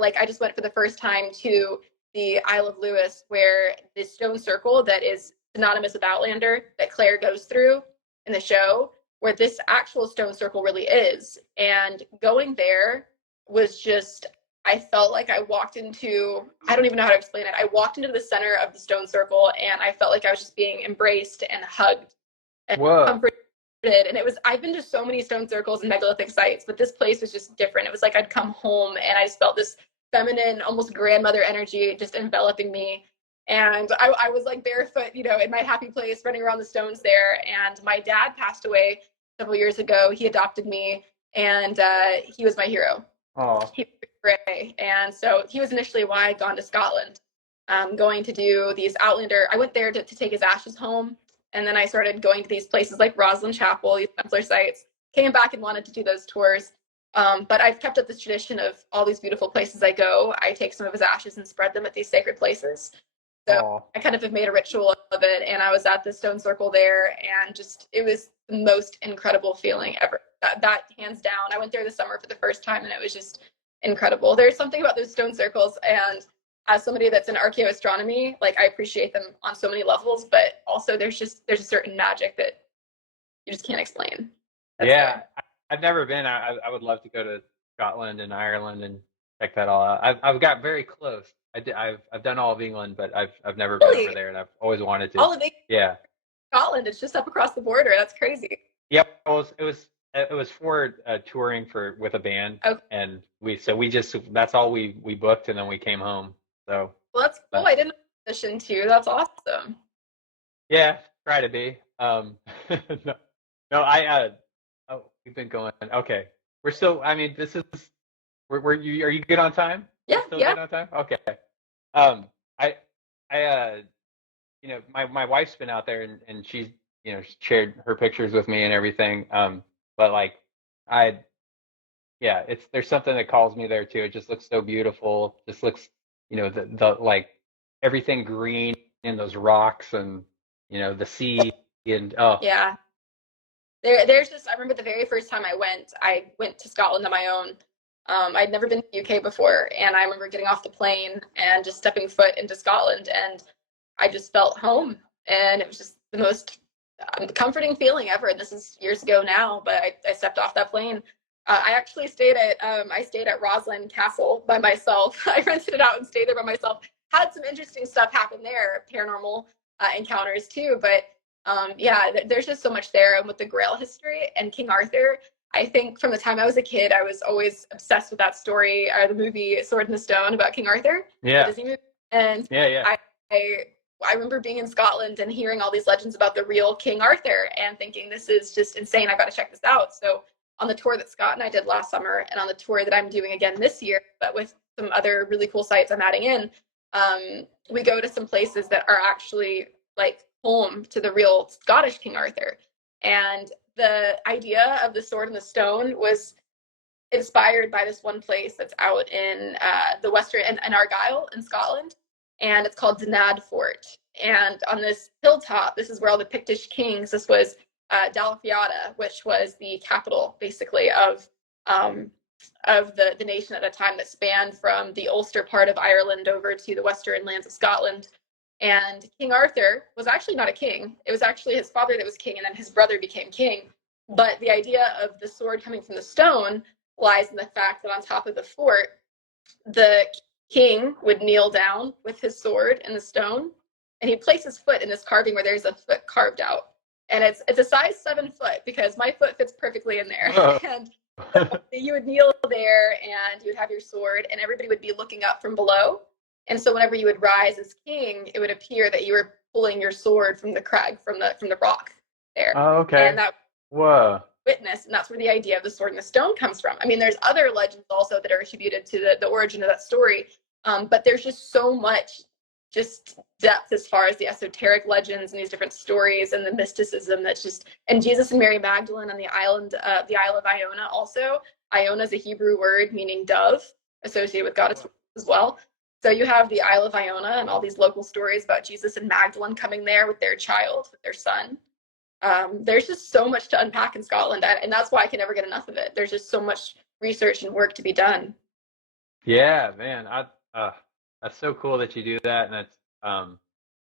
like I just went for the first time to the Isle of Lewis, where this stone circle that is synonymous with Outlander that Claire goes through in the show, where this actual stone circle really is. And going there was just, I felt like I walked into, I don't even know how to explain it. I walked into the center of the stone circle, and I felt like I was just being embraced and hugged and comforted. And it was, I've been to so many stone circles and megalithic sites, but this place was just different. It was like I'd come home, and I just felt this feminine, almost grandmother energy just enveloping me. And I was like barefoot, you know, in my happy place, running around the stones there. And my dad passed away several years ago. He adopted me, and he was my hero. Oh. He was great. And so he was initially why I'd gone to Scotland, going to do these Outlander. I went there to take his ashes home. And then I started going to these places like Rosslyn Chapel, these Templar sites, came back and wanted to do those tours. But I've kept up this tradition of all these beautiful places I go, I take some of his ashes and spread them at these sacred places. So I kind of have made a ritual of it. And I was at the stone circle there, and just, it was the most incredible feeling ever. That hands down. I went there this summer for the first time, and it was just incredible. There's something about those stone circles, and as somebody that's in archaeoastronomy, like I appreciate them on so many levels, but also there's a certain magic that you just can't explain. I've never been. I would love to go to Scotland and Ireland and check that all out. I've got very close. I've done all of England, but I've never been over there, and I've always wanted to. All of England? Yeah. Scotland, it's just up across the border. That's crazy. Yep. It was for touring with a band, okay. And that's all we booked, and then we came home. So well, that's cool. I didn't audition too. That's awesome. Yeah, try to be. We've been going. Okay, we're still. I mean, this is. Are you good on time? Yeah. Still yeah. Good on time? Okay. You know, my wife's been out there, and she's, you know, shared her pictures with me and everything. But like, there's something that calls me there too. It just looks so beautiful. Just looks, you know, the like everything green in those rocks, and you know, the sea, and yeah. There's just, I remember the very first time I went to Scotland on my own. I'd never been to the UK before, and I remember getting off the plane and just stepping foot into Scotland, and I just felt home, and it was just the most comforting feeling ever. And this is years ago now, but I stepped off that plane. I actually stayed at Rosslyn Castle by myself. I rented it out and stayed there by myself. Had some interesting stuff happen there, paranormal encounters too, but there's just so much there. And with the Grail history and King Arthur, I think from the time I was a kid, I was always obsessed with that story, or the movie Sword in the Stone about King Arthur. Yeah. The Disney movie. And I remember being in Scotland and hearing all these legends about the real King Arthur and thinking, this is just insane. I got to check this out. So on the tour that Scott and I did last summer, and on the tour that I'm doing again this year, but with some other really cool sites I'm adding in, we go to some places that are actually like home to the real Scottish King Arthur. And the idea of the Sword in the Stone was inspired by this one place that's out in the western, in Argyll in Scotland, and it's called Dinad Fort. And on this hilltop, this is where all the Pictish kings, this was Dalafiada, which was the capital basically of the nation at a time, that spanned from the Ulster part of Ireland over to the western lands of Scotland. And King Arthur was actually not a king. It was actually his father that was king, and then his brother became king. But the idea of the sword coming from the stone lies in the fact that on top of the fort, the king would kneel down with his sword in the stone, and he'd place his foot in this carving where there's a foot carved out. And it's a size 7 foot, because my foot fits perfectly in there. And you would kneel there, and you would have your sword, and everybody would be looking up from below. And so whenever you would rise as king, it would appear that you were pulling your sword from the crag, from the rock. there. Oh, okay. And that Whoa. witness, and that's where the idea of the sword and the stone comes from. I mean, there's other legends also that are attributed to the origin of that story, but there's just so much just depth as far as the esoteric legends and these different stories and the mysticism that's just, and Jesus and Mary Magdalene on the Isle of Iona also. Iona is a Hebrew word meaning dove, associated with God as well. So you have the Isle of Iona and all these local stories about Jesus and Magdalene coming there with their child, with their son. There's just so much to unpack in Scotland, and that's why I can never get enough of it. There's just so much research and work to be done. Yeah, man. That's so cool that you do that, and it's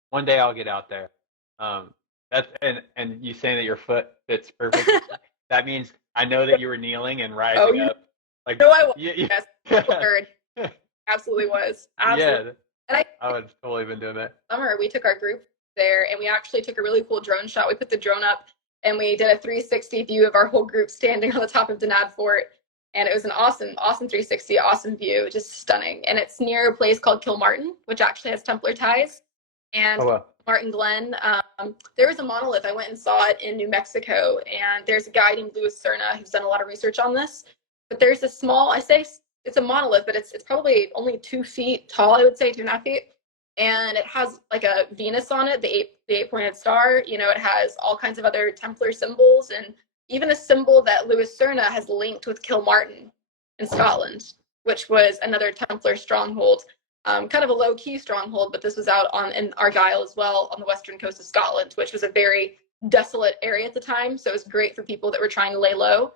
one day I'll get out there. That's and you saying that your foot fits perfect. That means I know that you were kneeling and rising up. Like, no, I was. Yes. Third. Absolutely was. Absolutely. Yeah. And I would have totally been doing that. Summer, we took our group there, and we actually took a really cool drone shot. We put the drone up, and we did a 360 view of our whole group standing on the top of Denad Fort. And it was an awesome 360, awesome view, just stunning. And it's near a place called Kilmartin, which actually has Templar ties. And Martin Glen, there was a monolith. I went and saw it in New Mexico, and there's a guy named Louis Cerna who's done a lot of research on this. But there's a small, I say it's a monolith, but it's probably only 2 feet tall, I would say 2.5 feet. And it has like a Venus on it, the eight-pointed star. You know, it has all kinds of other Templar symbols, and even a symbol that Louis Cerna has linked with Kilmartin in Scotland, which was another Templar stronghold. Kind of a low-key stronghold, but this was out in Argyll as well, on the western coast of Scotland, which was a very desolate area at the time. So it was great for people that were trying to lay low.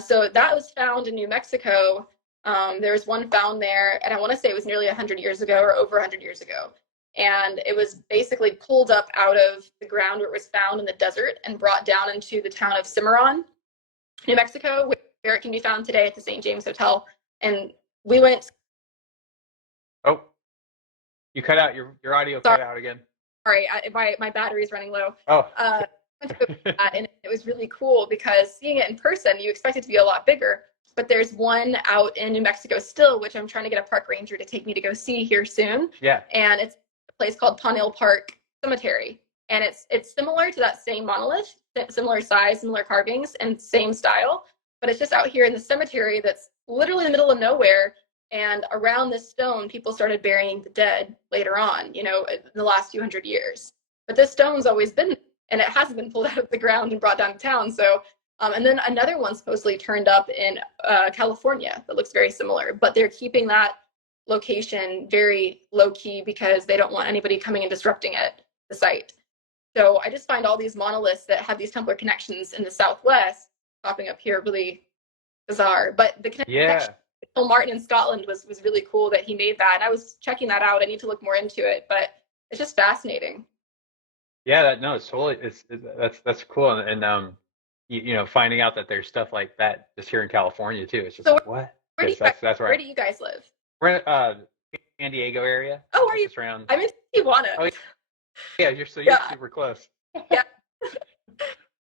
So that was found in New Mexico. There was one found there, and I want to say it was nearly 100 years ago or over 100 years ago. And it was basically pulled up out of the ground where it was found in the desert and brought down into the town of Cimarron, New Mexico, where it can be found today at the St. James Hotel. And we went. Oh, you cut out your audio. Cut out again. Sorry, my battery's running low. Oh. And it was really cool because seeing it in person, you expect it to be a lot bigger. But there's one out in New Mexico still, which I'm trying to get a park ranger to take me to go see here soon. Yeah. And it's a place called Pawnhill Park Cemetery. And it's similar to that same monolith, similar size, similar carvings, and same style. But it's just out here in the cemetery that's literally in the middle of nowhere. And around this stone, people started burying the dead later on, you know, in the last few hundred years. But this stone's always been, and it hasn't been pulled out of the ground and brought down to town. So, and then another one supposedly turned up in California that looks very similar. But they're keeping that location very low key because they don't want anybody coming and disrupting the site. So I just find all these monoliths that have these Templar connections in the Southwest popping up here really bizarre. But the connection with Martin in Scotland was really cool that he made that. And I was checking that out. I need to look more into it, but it's just fascinating. Yeah, it's totally, that's cool. And you know, finding out that there's stuff like that just here in California too. It's just so like, what? Where do you guys live? We're in San Diego area. Oh, are you? Around... I'm in Tijuana. Oh, yeah, you're super close. Yeah.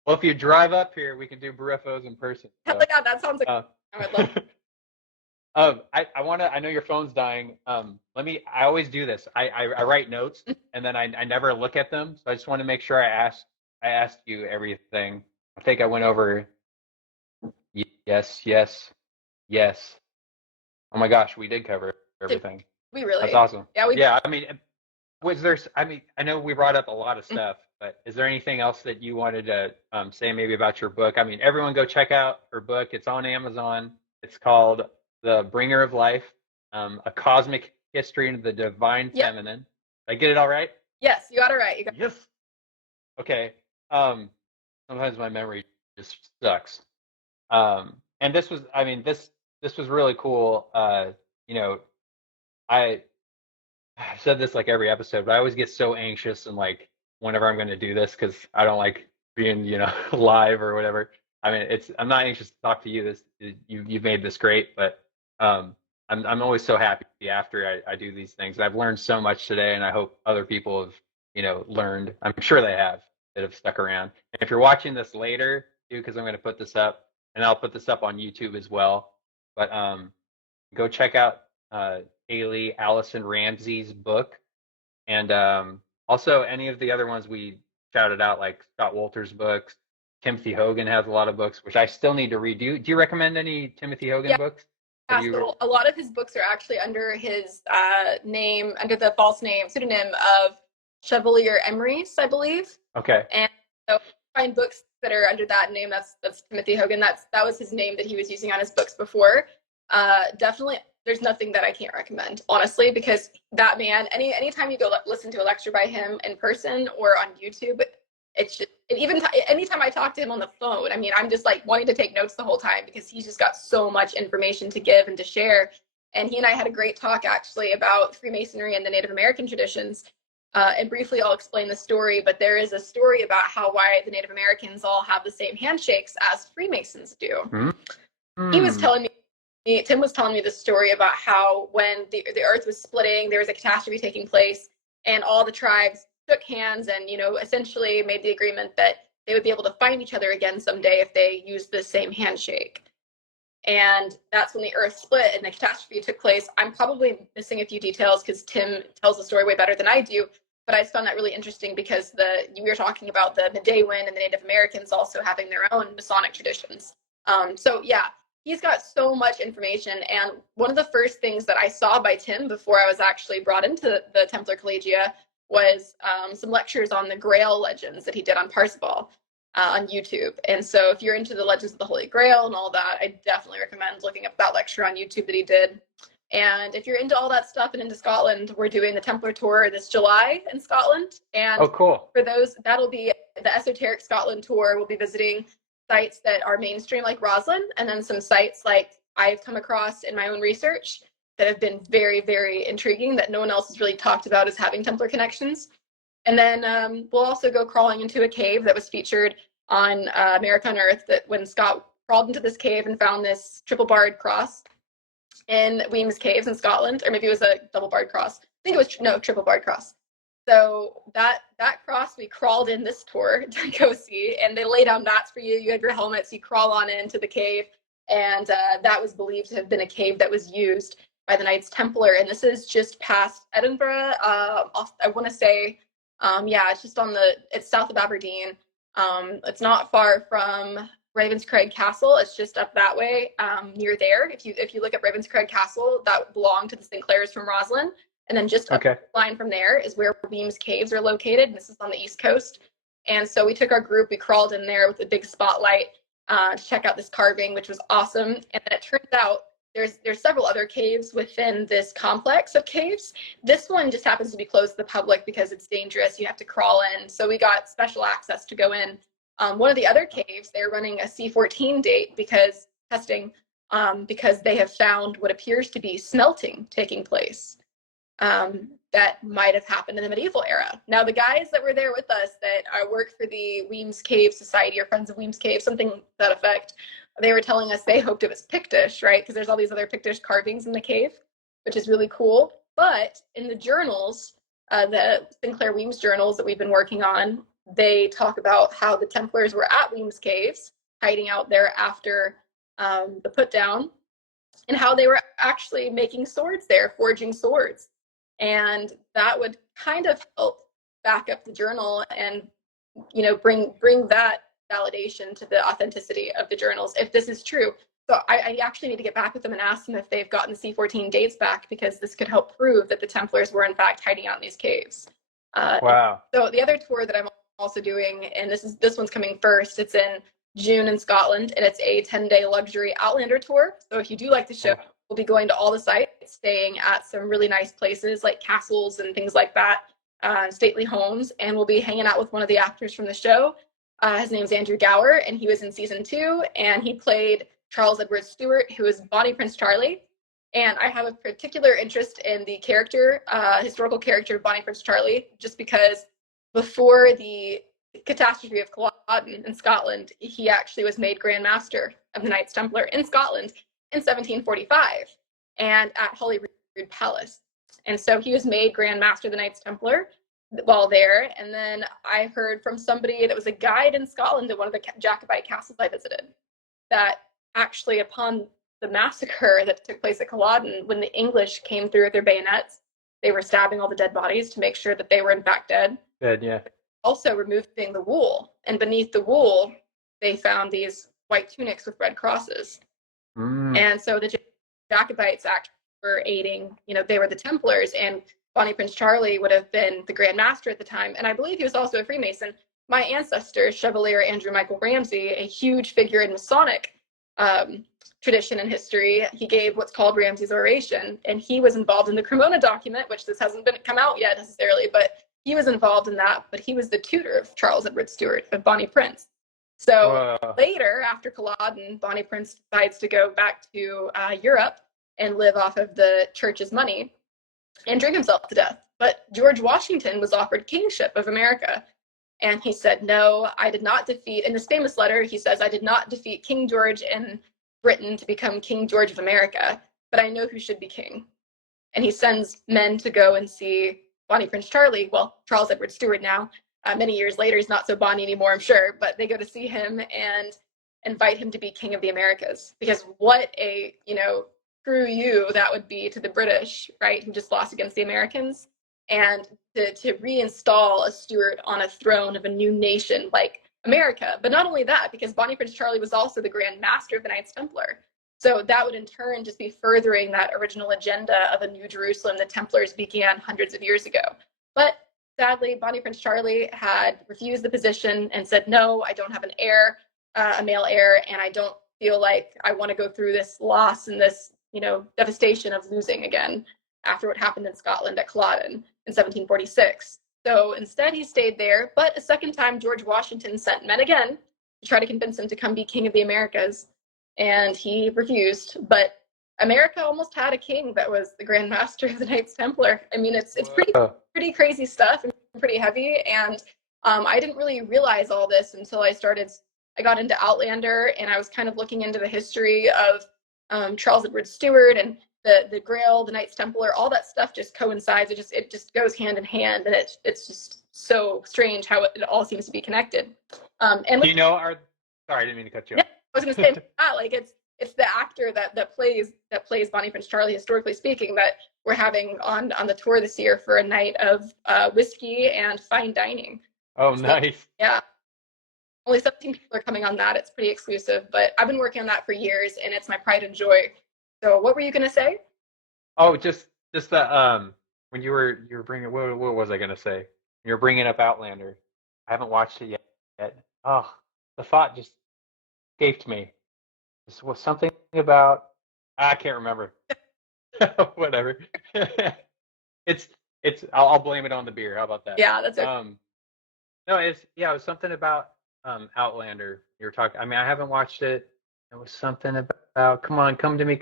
Well, if you drive up here, we can do BrewFOs in person. So. Hell yeah, that sounds like I would love. I know your phone's dying. I always do this. I write notes and then I never look at them. So I just want to make sure I asked you everything. I think I went over. Yes. Oh my gosh, we did cover everything. We really. That's awesome. Yeah. Yeah. I mean, I know we brought up a lot of stuff, but is there anything else that you wanted to say maybe about your book? I mean, everyone go check out her book. It's on Amazon. It's called The Bringer of Life, A Cosmic History into the Divine Feminine. Did I get it all right? Yes, you got it right. Yes. Okay. Sometimes my memory just sucks. And this was really cool. You know, I've said this like every episode, but I always get so anxious and like whenever I'm going to do this because I don't like being, you know, live or whatever. I mean, I'm not anxious to talk to you. You've made this great, but I'm always so happy after I do these things. I've learned so much today, and I hope other people have, you know, learned. I'm sure they have that have stuck around. And if you're watching this later, too, because I'm going to put this up, and I'll put this up on YouTube as well. But go check out Hayley Alison Ramsey's book, and also any of the other ones we shouted out, like Scott Wolter's books. Timothy Hogan has a lot of books, which I still need to read. Do you recommend any Timothy Hogan books? Yeah, so a lot of his books are actually under his name, under the false name, pseudonym of Chevalier Emery's, I believe. Okay. And so find books that are under that name. That's Timothy Hogan. That was his name that he was using on his books before. Definitely, there's nothing that I can't recommend, honestly, because that man. Anytime you go listen to a lecture by him in person or on YouTube, it's just, anytime I talk to him on the phone, I mean, I'm just like wanting to take notes the whole time because he's just got so much information to give and to share. And he and I had a great talk actually about Freemasonry and the Native American traditions. And briefly, I'll explain the story, but there is a story about why the Native Americans all have the same handshakes as Freemasons do. Mm-hmm. He was telling me, Tim was telling me the story about how when the earth was splitting, there was a catastrophe taking place, and all the tribes shook hands and, essentially made the agreement that they would be able to find each other again someday if they used the same handshake. And that's when the earth split and the catastrophe took place. I'm probably missing a few details because Tim tells the story way better than I do, but I just found that really interesting because we were talking about the Midday-Wind and the Native Americans also having their own Masonic traditions. So yeah, he's got so much information. And one of the first things that I saw by Tim before I was actually brought into the Templar Collegia was some lectures on the Grail legends that he did on Parzival on YouTube. And so if you're into the legends of the Holy Grail and all that, I definitely recommend looking up that lecture on YouTube that he did. And if you're into all that stuff and into Scotland, we're doing the Templar tour this July in Scotland. And cool. For those, that'll be the Esoteric Scotland tour. We'll be visiting sites that are mainstream like Roslyn, and then some sites like I've come across in my own research that have been very, very intriguing that no one else has really talked about as having Templar connections. And then we'll also go crawling into a cave that was featured on America Unearthed, that when Scott crawled into this cave and found this triple barred cross in Weems Caves in Scotland, or maybe it was a double barred cross. I think it was, triple barred cross. So that cross, we crawled in this tour to go see, and they lay down mats for you. You have your helmets, you crawl on into the cave, and that was believed to have been a cave that was used by the Knights Templar. And this is just past Edinburgh. I want to say, it's just it's south of Aberdeen. It's not far from Ravenscraig Castle. It's just up that way, near there. If you look at Ravenscraig Castle, that belonged to the Sinclairs from Roslyn. And then just up the line from there is where Weems Caves are located. And this is on the East Coast. And so we took our group, we crawled in there with a big spotlight to check out this carving, which was awesome. And then it turns out there's several other caves within this complex of caves. This one just happens to be closed to the public because it's dangerous. You have to crawl in. So we got special access to go in. One of the other caves, they're running a C14 date because they have found what appears to be smelting taking place. That might have happened in the medieval era. Now, the guys that were there with us that work for the Weems Cave Society or Friends of Weems Cave, something to that effect, they were telling us they hoped it was Pictish, right? Because there's all these other Pictish carvings in the cave, which is really cool. But in the journals, the Sinclair Weems journals that we've been working on, they talk about how the Templars were at Weems Caves, hiding out there after the put down, and how they were actually making swords there, forging swords. And that would kind of help back up the journal and, bring that validation to the authenticity of the journals, if this is true. So I actually need to get back with them and ask them if they've gotten the C14 dates back, because this could help prove that the Templars were in fact hiding out in these caves. Wow. So the other tour that I'm also doing, and this one's coming first, it's in June in Scotland, and it's a 10-day luxury Outlander tour. So if you do like the show, we'll be going to all the sites, staying at some really nice places like castles and things like that, stately homes, and we'll be hanging out with one of the actors from the show. His name's Andrew Gower, and he was in season 2, and he played Charles Edward Stewart, who is Bonnie Prince Charlie. And I have a particular interest in the character, historical character of Bonnie Prince Charlie, just because before the catastrophe of Culloden in Scotland, he actually was made Grand Master of the Knights Templar in Scotland in 1745 and at Holyrood Palace. And so he was made Grand Master of the Knights Templar while there. And then I heard from somebody that was a guide in Scotland at one of the Jacobite castles I visited, that actually upon the massacre that took place at Culloden, when the English came through with their bayonets, they were stabbing all the dead bodies to make sure that they were in fact dead. Dead, yeah. also removing the wool, and beneath the wool, they found these white tunics with red crosses. And so the Jacobites actually were aiding, they were the Templars, and Bonnie Prince Charlie would have been the Grand Master at the time. And I believe he was also a Freemason. My ancestor, Chevalier Andrew Michael Ramsey, a huge figure in Masonic tradition and history, he gave what's called Ramsey's Oration, and he was involved in the Cremona document, which this hasn't come out yet necessarily, but he was involved in that. But he was the tutor of Charles Edward Stuart, of Bonnie Prince. So later, after Culloden, Bonnie Prince decides to go back to Europe and live off of the church's money and drink himself to death. But George Washington was offered kingship of America. And he said, no, I did not defeat, in this famous letter, he says, I did not defeat King George in Britain to become King George of America, but I know who should be king. And he sends men to go and see Bonnie Prince Charlie, well, Charles Edward Stuart now. Many years later, he's not so Bonnie anymore, I'm sure, but they go to see him and invite him to be King of the Americas. Because what a, screw you that would be to the British, right, who just lost against the Americans. And to reinstall a Stuart on a throne of a new nation like America. But not only that, because Bonnie Prince Charlie was also the Grand Master of the Knights Templar. So that would in turn just be furthering that original agenda of a new Jerusalem the Templars began hundreds of years ago. But sadly, Bonnie Prince Charlie had refused the position and said, no, I don't have an heir, a male heir, and I don't feel like I want to go through this loss and this, devastation of losing again after what happened in Scotland at Culloden in 1746. So instead he stayed there, but a second time George Washington sent men again to try to convince him to come be King of the Americas, and he refused. But America almost had a king that was the Grand Master of the Knights Templar. I mean, it's pretty crazy stuff and pretty heavy, and I didn't really realize all this until I got into Outlander, and I was kind of looking into the history of Charles Edward Stuart and the Grail, the Knights Templar, all that stuff just coincides. It just goes hand in hand, and it's just so strange how it all seems to be connected. And sorry, I didn't mean to cut you off. I was going to say that, like it's the actor that plays Bonnie Prince Charlie, historically speaking, that we're having on the tour this year for a night of whiskey and fine dining. Oh, so, nice. Yeah. Only 17 people are coming on that. It's pretty exclusive, but I've been working on that for years, and it's my pride and joy. So what were you going to say? Oh, just that when you were bringing, what was I going to say? You're bringing up Outlander. I haven't watched it yet. Oh, the thought just escaped me. This was something about, I can't remember. Whatever. I'll blame it on the beer. How about that? Yeah, that's okay. No, it was something about Outlander. You were talking. I mean, I haven't watched it. It was something about. Come on, come to me.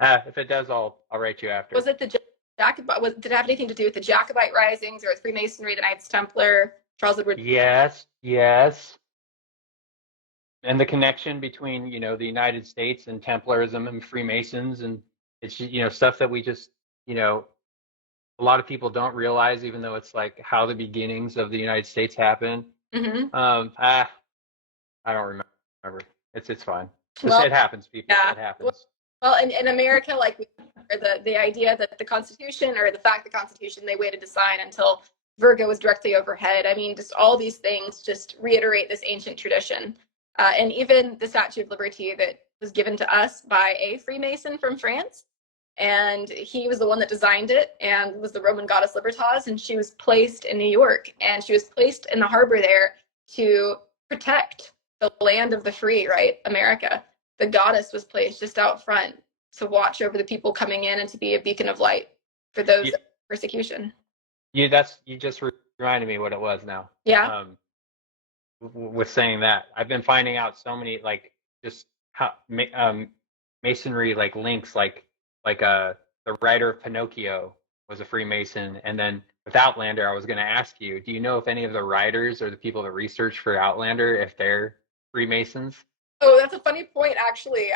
If it does, I'll write you after. Was it the Jacobite? Did it have anything to do with the Jacobite risings or with Freemasonry, the Knights Templar, Charles Edward? Yes. And the connection between the United States and Templarism and Freemasons, and it's stuff that we just a lot of people don't realize, even though it's like how the beginnings of the United States happened. Mm-hmm. I don't remember. It's fine. It happens, people. Yeah. It happens. Well, in America, like the idea that the Constitution, or the fact the Constitution, they waited to sign until Virgo was directly overhead. I mean, just all these things just reiterate this ancient tradition. And even the Statue of Liberty that was given to us by a Freemason from France. And he was the one that designed it, and was the Roman goddess Libertas. And she was placed in New York, and she was placed in the harbor there to protect the land of the free, right? America. The goddess was placed just out front to watch over the people coming in and to be a beacon of light for those persecution. You just reminded me what it was now. Yeah. With saying that, I've been finding out so many just how masonry links, the writer of Pinocchio was a Freemason, and then with Outlander, I was going to ask you, do you know if any of the writers or the people that research for Outlander, if they're Freemasons? Oh, that's a funny point, actually.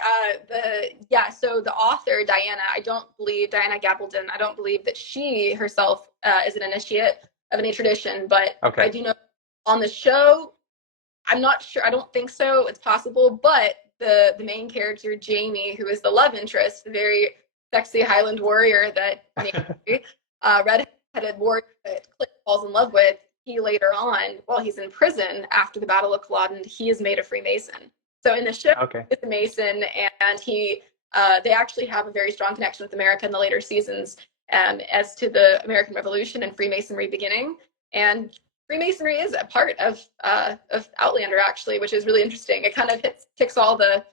So the author, Diana Gabaldon, I don't believe that she herself is an initiate of any tradition, but okay. I do know on the show, I'm not sure, I don't think so, it's possible, but the main character, Jamie, who is the love interest, the very sexy Highland warrior that red-headed warrior that Clint falls in love with, he later on, while he's in prison after the Battle of Culloden, he is made a Freemason. So in the show, Okay. he's a Mason, and they actually have a very strong connection with America in the later seasons, as to the American Revolution and Freemasonry beginning. And Freemasonry is a part of Outlander, actually, which is really interesting. It kind of hits all the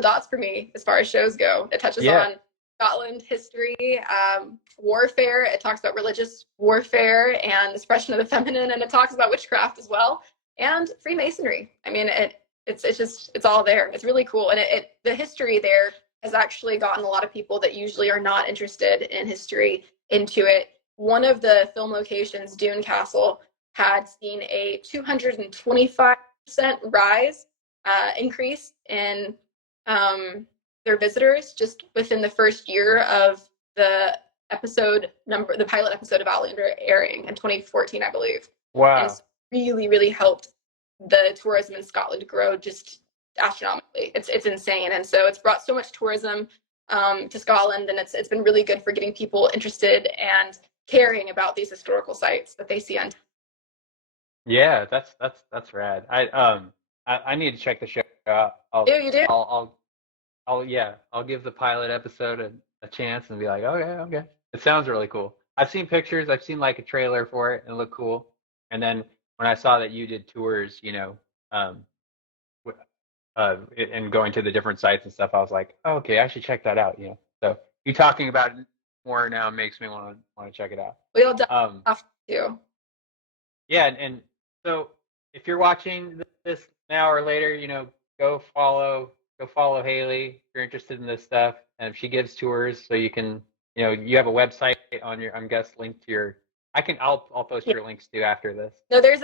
dots for me as far as shows go. It touches on Scotland history, warfare. It talks about religious warfare and the suppression of the feminine, and it talks about witchcraft as well, and Freemasonry. I mean, it's all there. It's really cool, and the history there has actually gotten a lot of people that usually are not interested in history into it. One of the film locations, Dune Castle, had seen a 225% increase in their visitors just within the first year of the pilot episode of Outlander airing in 2014, I believe. Wow. And it's really, really helped the tourism in Scotland grow just astronomically. It's insane. And so it's brought so much tourism to Scotland, and it's been really good for getting people interested and caring about these historical sites that they see on. Yeah, that's rad. I need to check the show out. You do? I'll give the pilot episode a chance and be like, okay. It sounds really cool. I've seen pictures. I've seen like a trailer for it and it looked cool. And then when I saw that you did tours, and going to the different sites and stuff, I was like, oh, okay, I should check that out. So you talking about it more now makes me want to check it out. We all have to. Yeah, and so if you're watching this now or later, go follow Hayley if you're interested in this stuff, and if she gives tours, so you can, you have a website on your, I'm guessing, linked to your. I'll post your links too after this. No, there's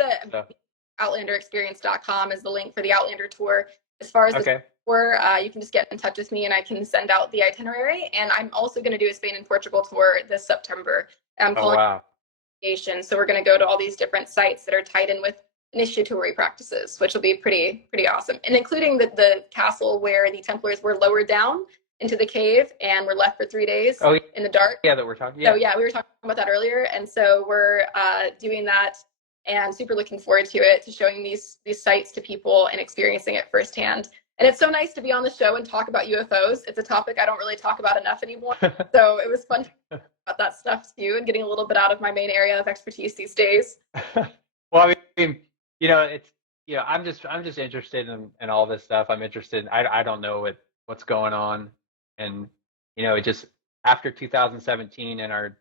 outlanderexperience.com is the link for the Outlander tour. As far as the tour, you can just get in touch with me and I can send out the itinerary. And I'm also going to do a Spain and Portugal tour this September. I'm calling so we're going to go to all these different sites that are tied in with initiatory practices, which will be pretty awesome, and including the castle where the Templars were lowered down into the cave and were left for 3 days in the dark. Yeah, that we're talking. So we were talking about that earlier, and so we're doing that, and super looking forward to it, to showing these sites to people and experiencing it firsthand. And it's so nice to be on the show and talk about UFOs. It's a topic I don't really talk about enough anymore. So it was fun to talk about that stuff too, and getting a little bit out of my main area of expertise these days. Well, I mean, it's, I'm just interested in all this stuff. I'm interested. I don't know what's going on, and it just, after 2017 and our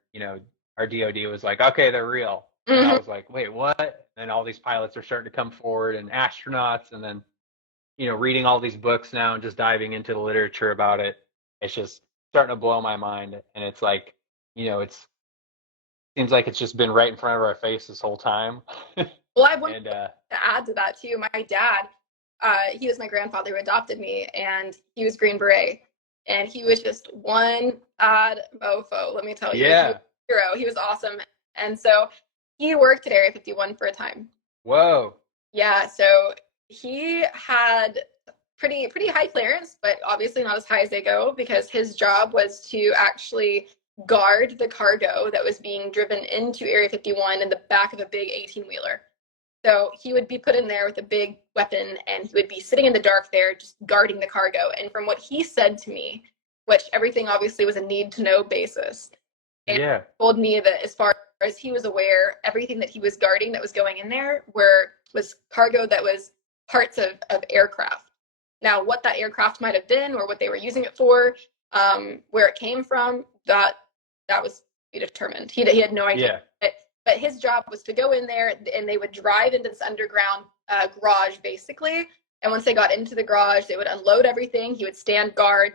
DoD was like, okay, they're real. And I was like, wait, what? And all these pilots are starting to come forward, and astronauts, and then reading all these books now and just diving into the literature about it. It's just starting to blow my mind, and it's like, seems like it's just been right in front of our face this whole time. Well, I wanted to add to that too. My dad, he was my grandfather who adopted me, and he was Green Beret, and he was just one odd mofo, let me tell you. Yeah. He was a hero. He was awesome. And so he worked at Area 51 for a time. Whoa. Yeah, so he had pretty high clearance, but obviously not as high as they go, because his job was to actually guard the cargo that was being driven into Area 51 in the back of a big 18-wheeler. So he would be put in there with a big weapon, and he would be sitting in the dark there just guarding the cargo. And from what he said to me, which everything obviously was a need-to-know basis, and he told me that as far as he was aware, everything that he was guarding that was going in there was cargo that was parts of aircraft. Now, what that aircraft might have been, or what they were using it for, where it came from, that was to be determined. He had no idea. But his job was to go in there, and they would drive into this underground garage, basically. And once they got into the garage, they would unload everything. He would stand guard,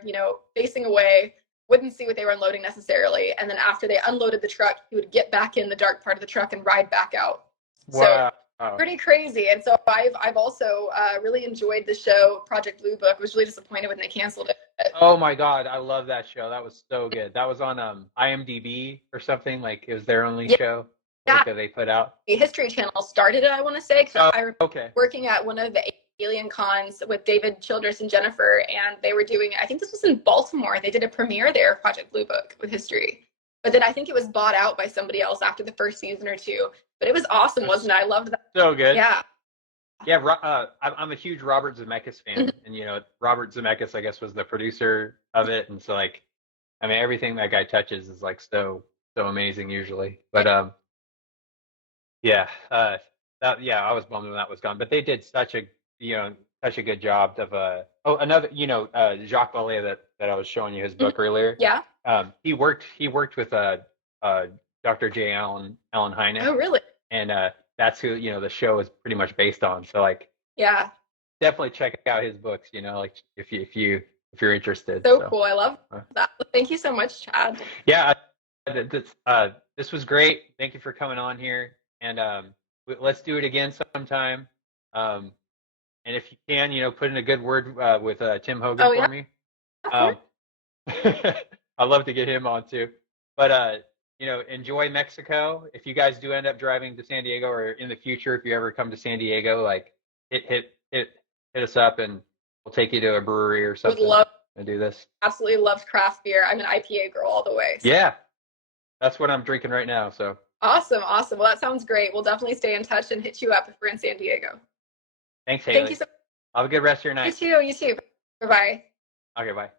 facing away, wouldn't see what they were unloading necessarily. And then after they unloaded the truck, he would get back in the dark part of the truck and ride back out. Wow. So pretty crazy. And so I've also really enjoyed the show Project Blue Book. Was really disappointed when they canceled it. Oh my God, I love that show. That was so good. That was on IMDb or something. Like, it was their only show that they put out. The History Channel started it, I want to say. I remember Okay. working at one of the alien cons with David Childress and Jennifer, and they were doing, I think this was in Baltimore. They did a premiere there of Project Blue Book with history. But then I think it was bought out by somebody else after the first season or two. But it was awesome, wasn't it? I loved that. So good. Yeah. Yeah, I'm a huge Robert Zemeckis fan, and Robert Zemeckis, I guess, was the producer of it, and so like, I mean, everything that guy touches is like so amazing usually. But yeah, I was bummed when that was gone, but they did such a such a good job of another Jacques Vallée that I was showing you his book earlier. Yeah. He worked with Dr. J. Allen Hynek. Oh, really? And that's who the show is pretty much based on. So like, yeah, definitely check out his books. Like if you're interested. So cool. I love that. Thank you so much, Chad. Yeah, this was great. Thank you for coming on here, and let's do it again sometime. And if you can, put in a good word with Tim Hogan for me. I'd love to get him on too. But enjoy Mexico. If you guys do end up driving to San Diego, or in the future, if you ever come to San Diego, like hit us up, and we'll take you to a brewery or something. Would love to do this. Absolutely loved craft beer. I'm an IPA girl all the way. So. Yeah, that's what I'm drinking right now. So awesome. Well, that sounds great. We'll definitely stay in touch and hit you up if we're in San Diego. Thanks, Hayley. Thank you so much. Have a good rest of your night. You too. Bye-bye. Okay, bye.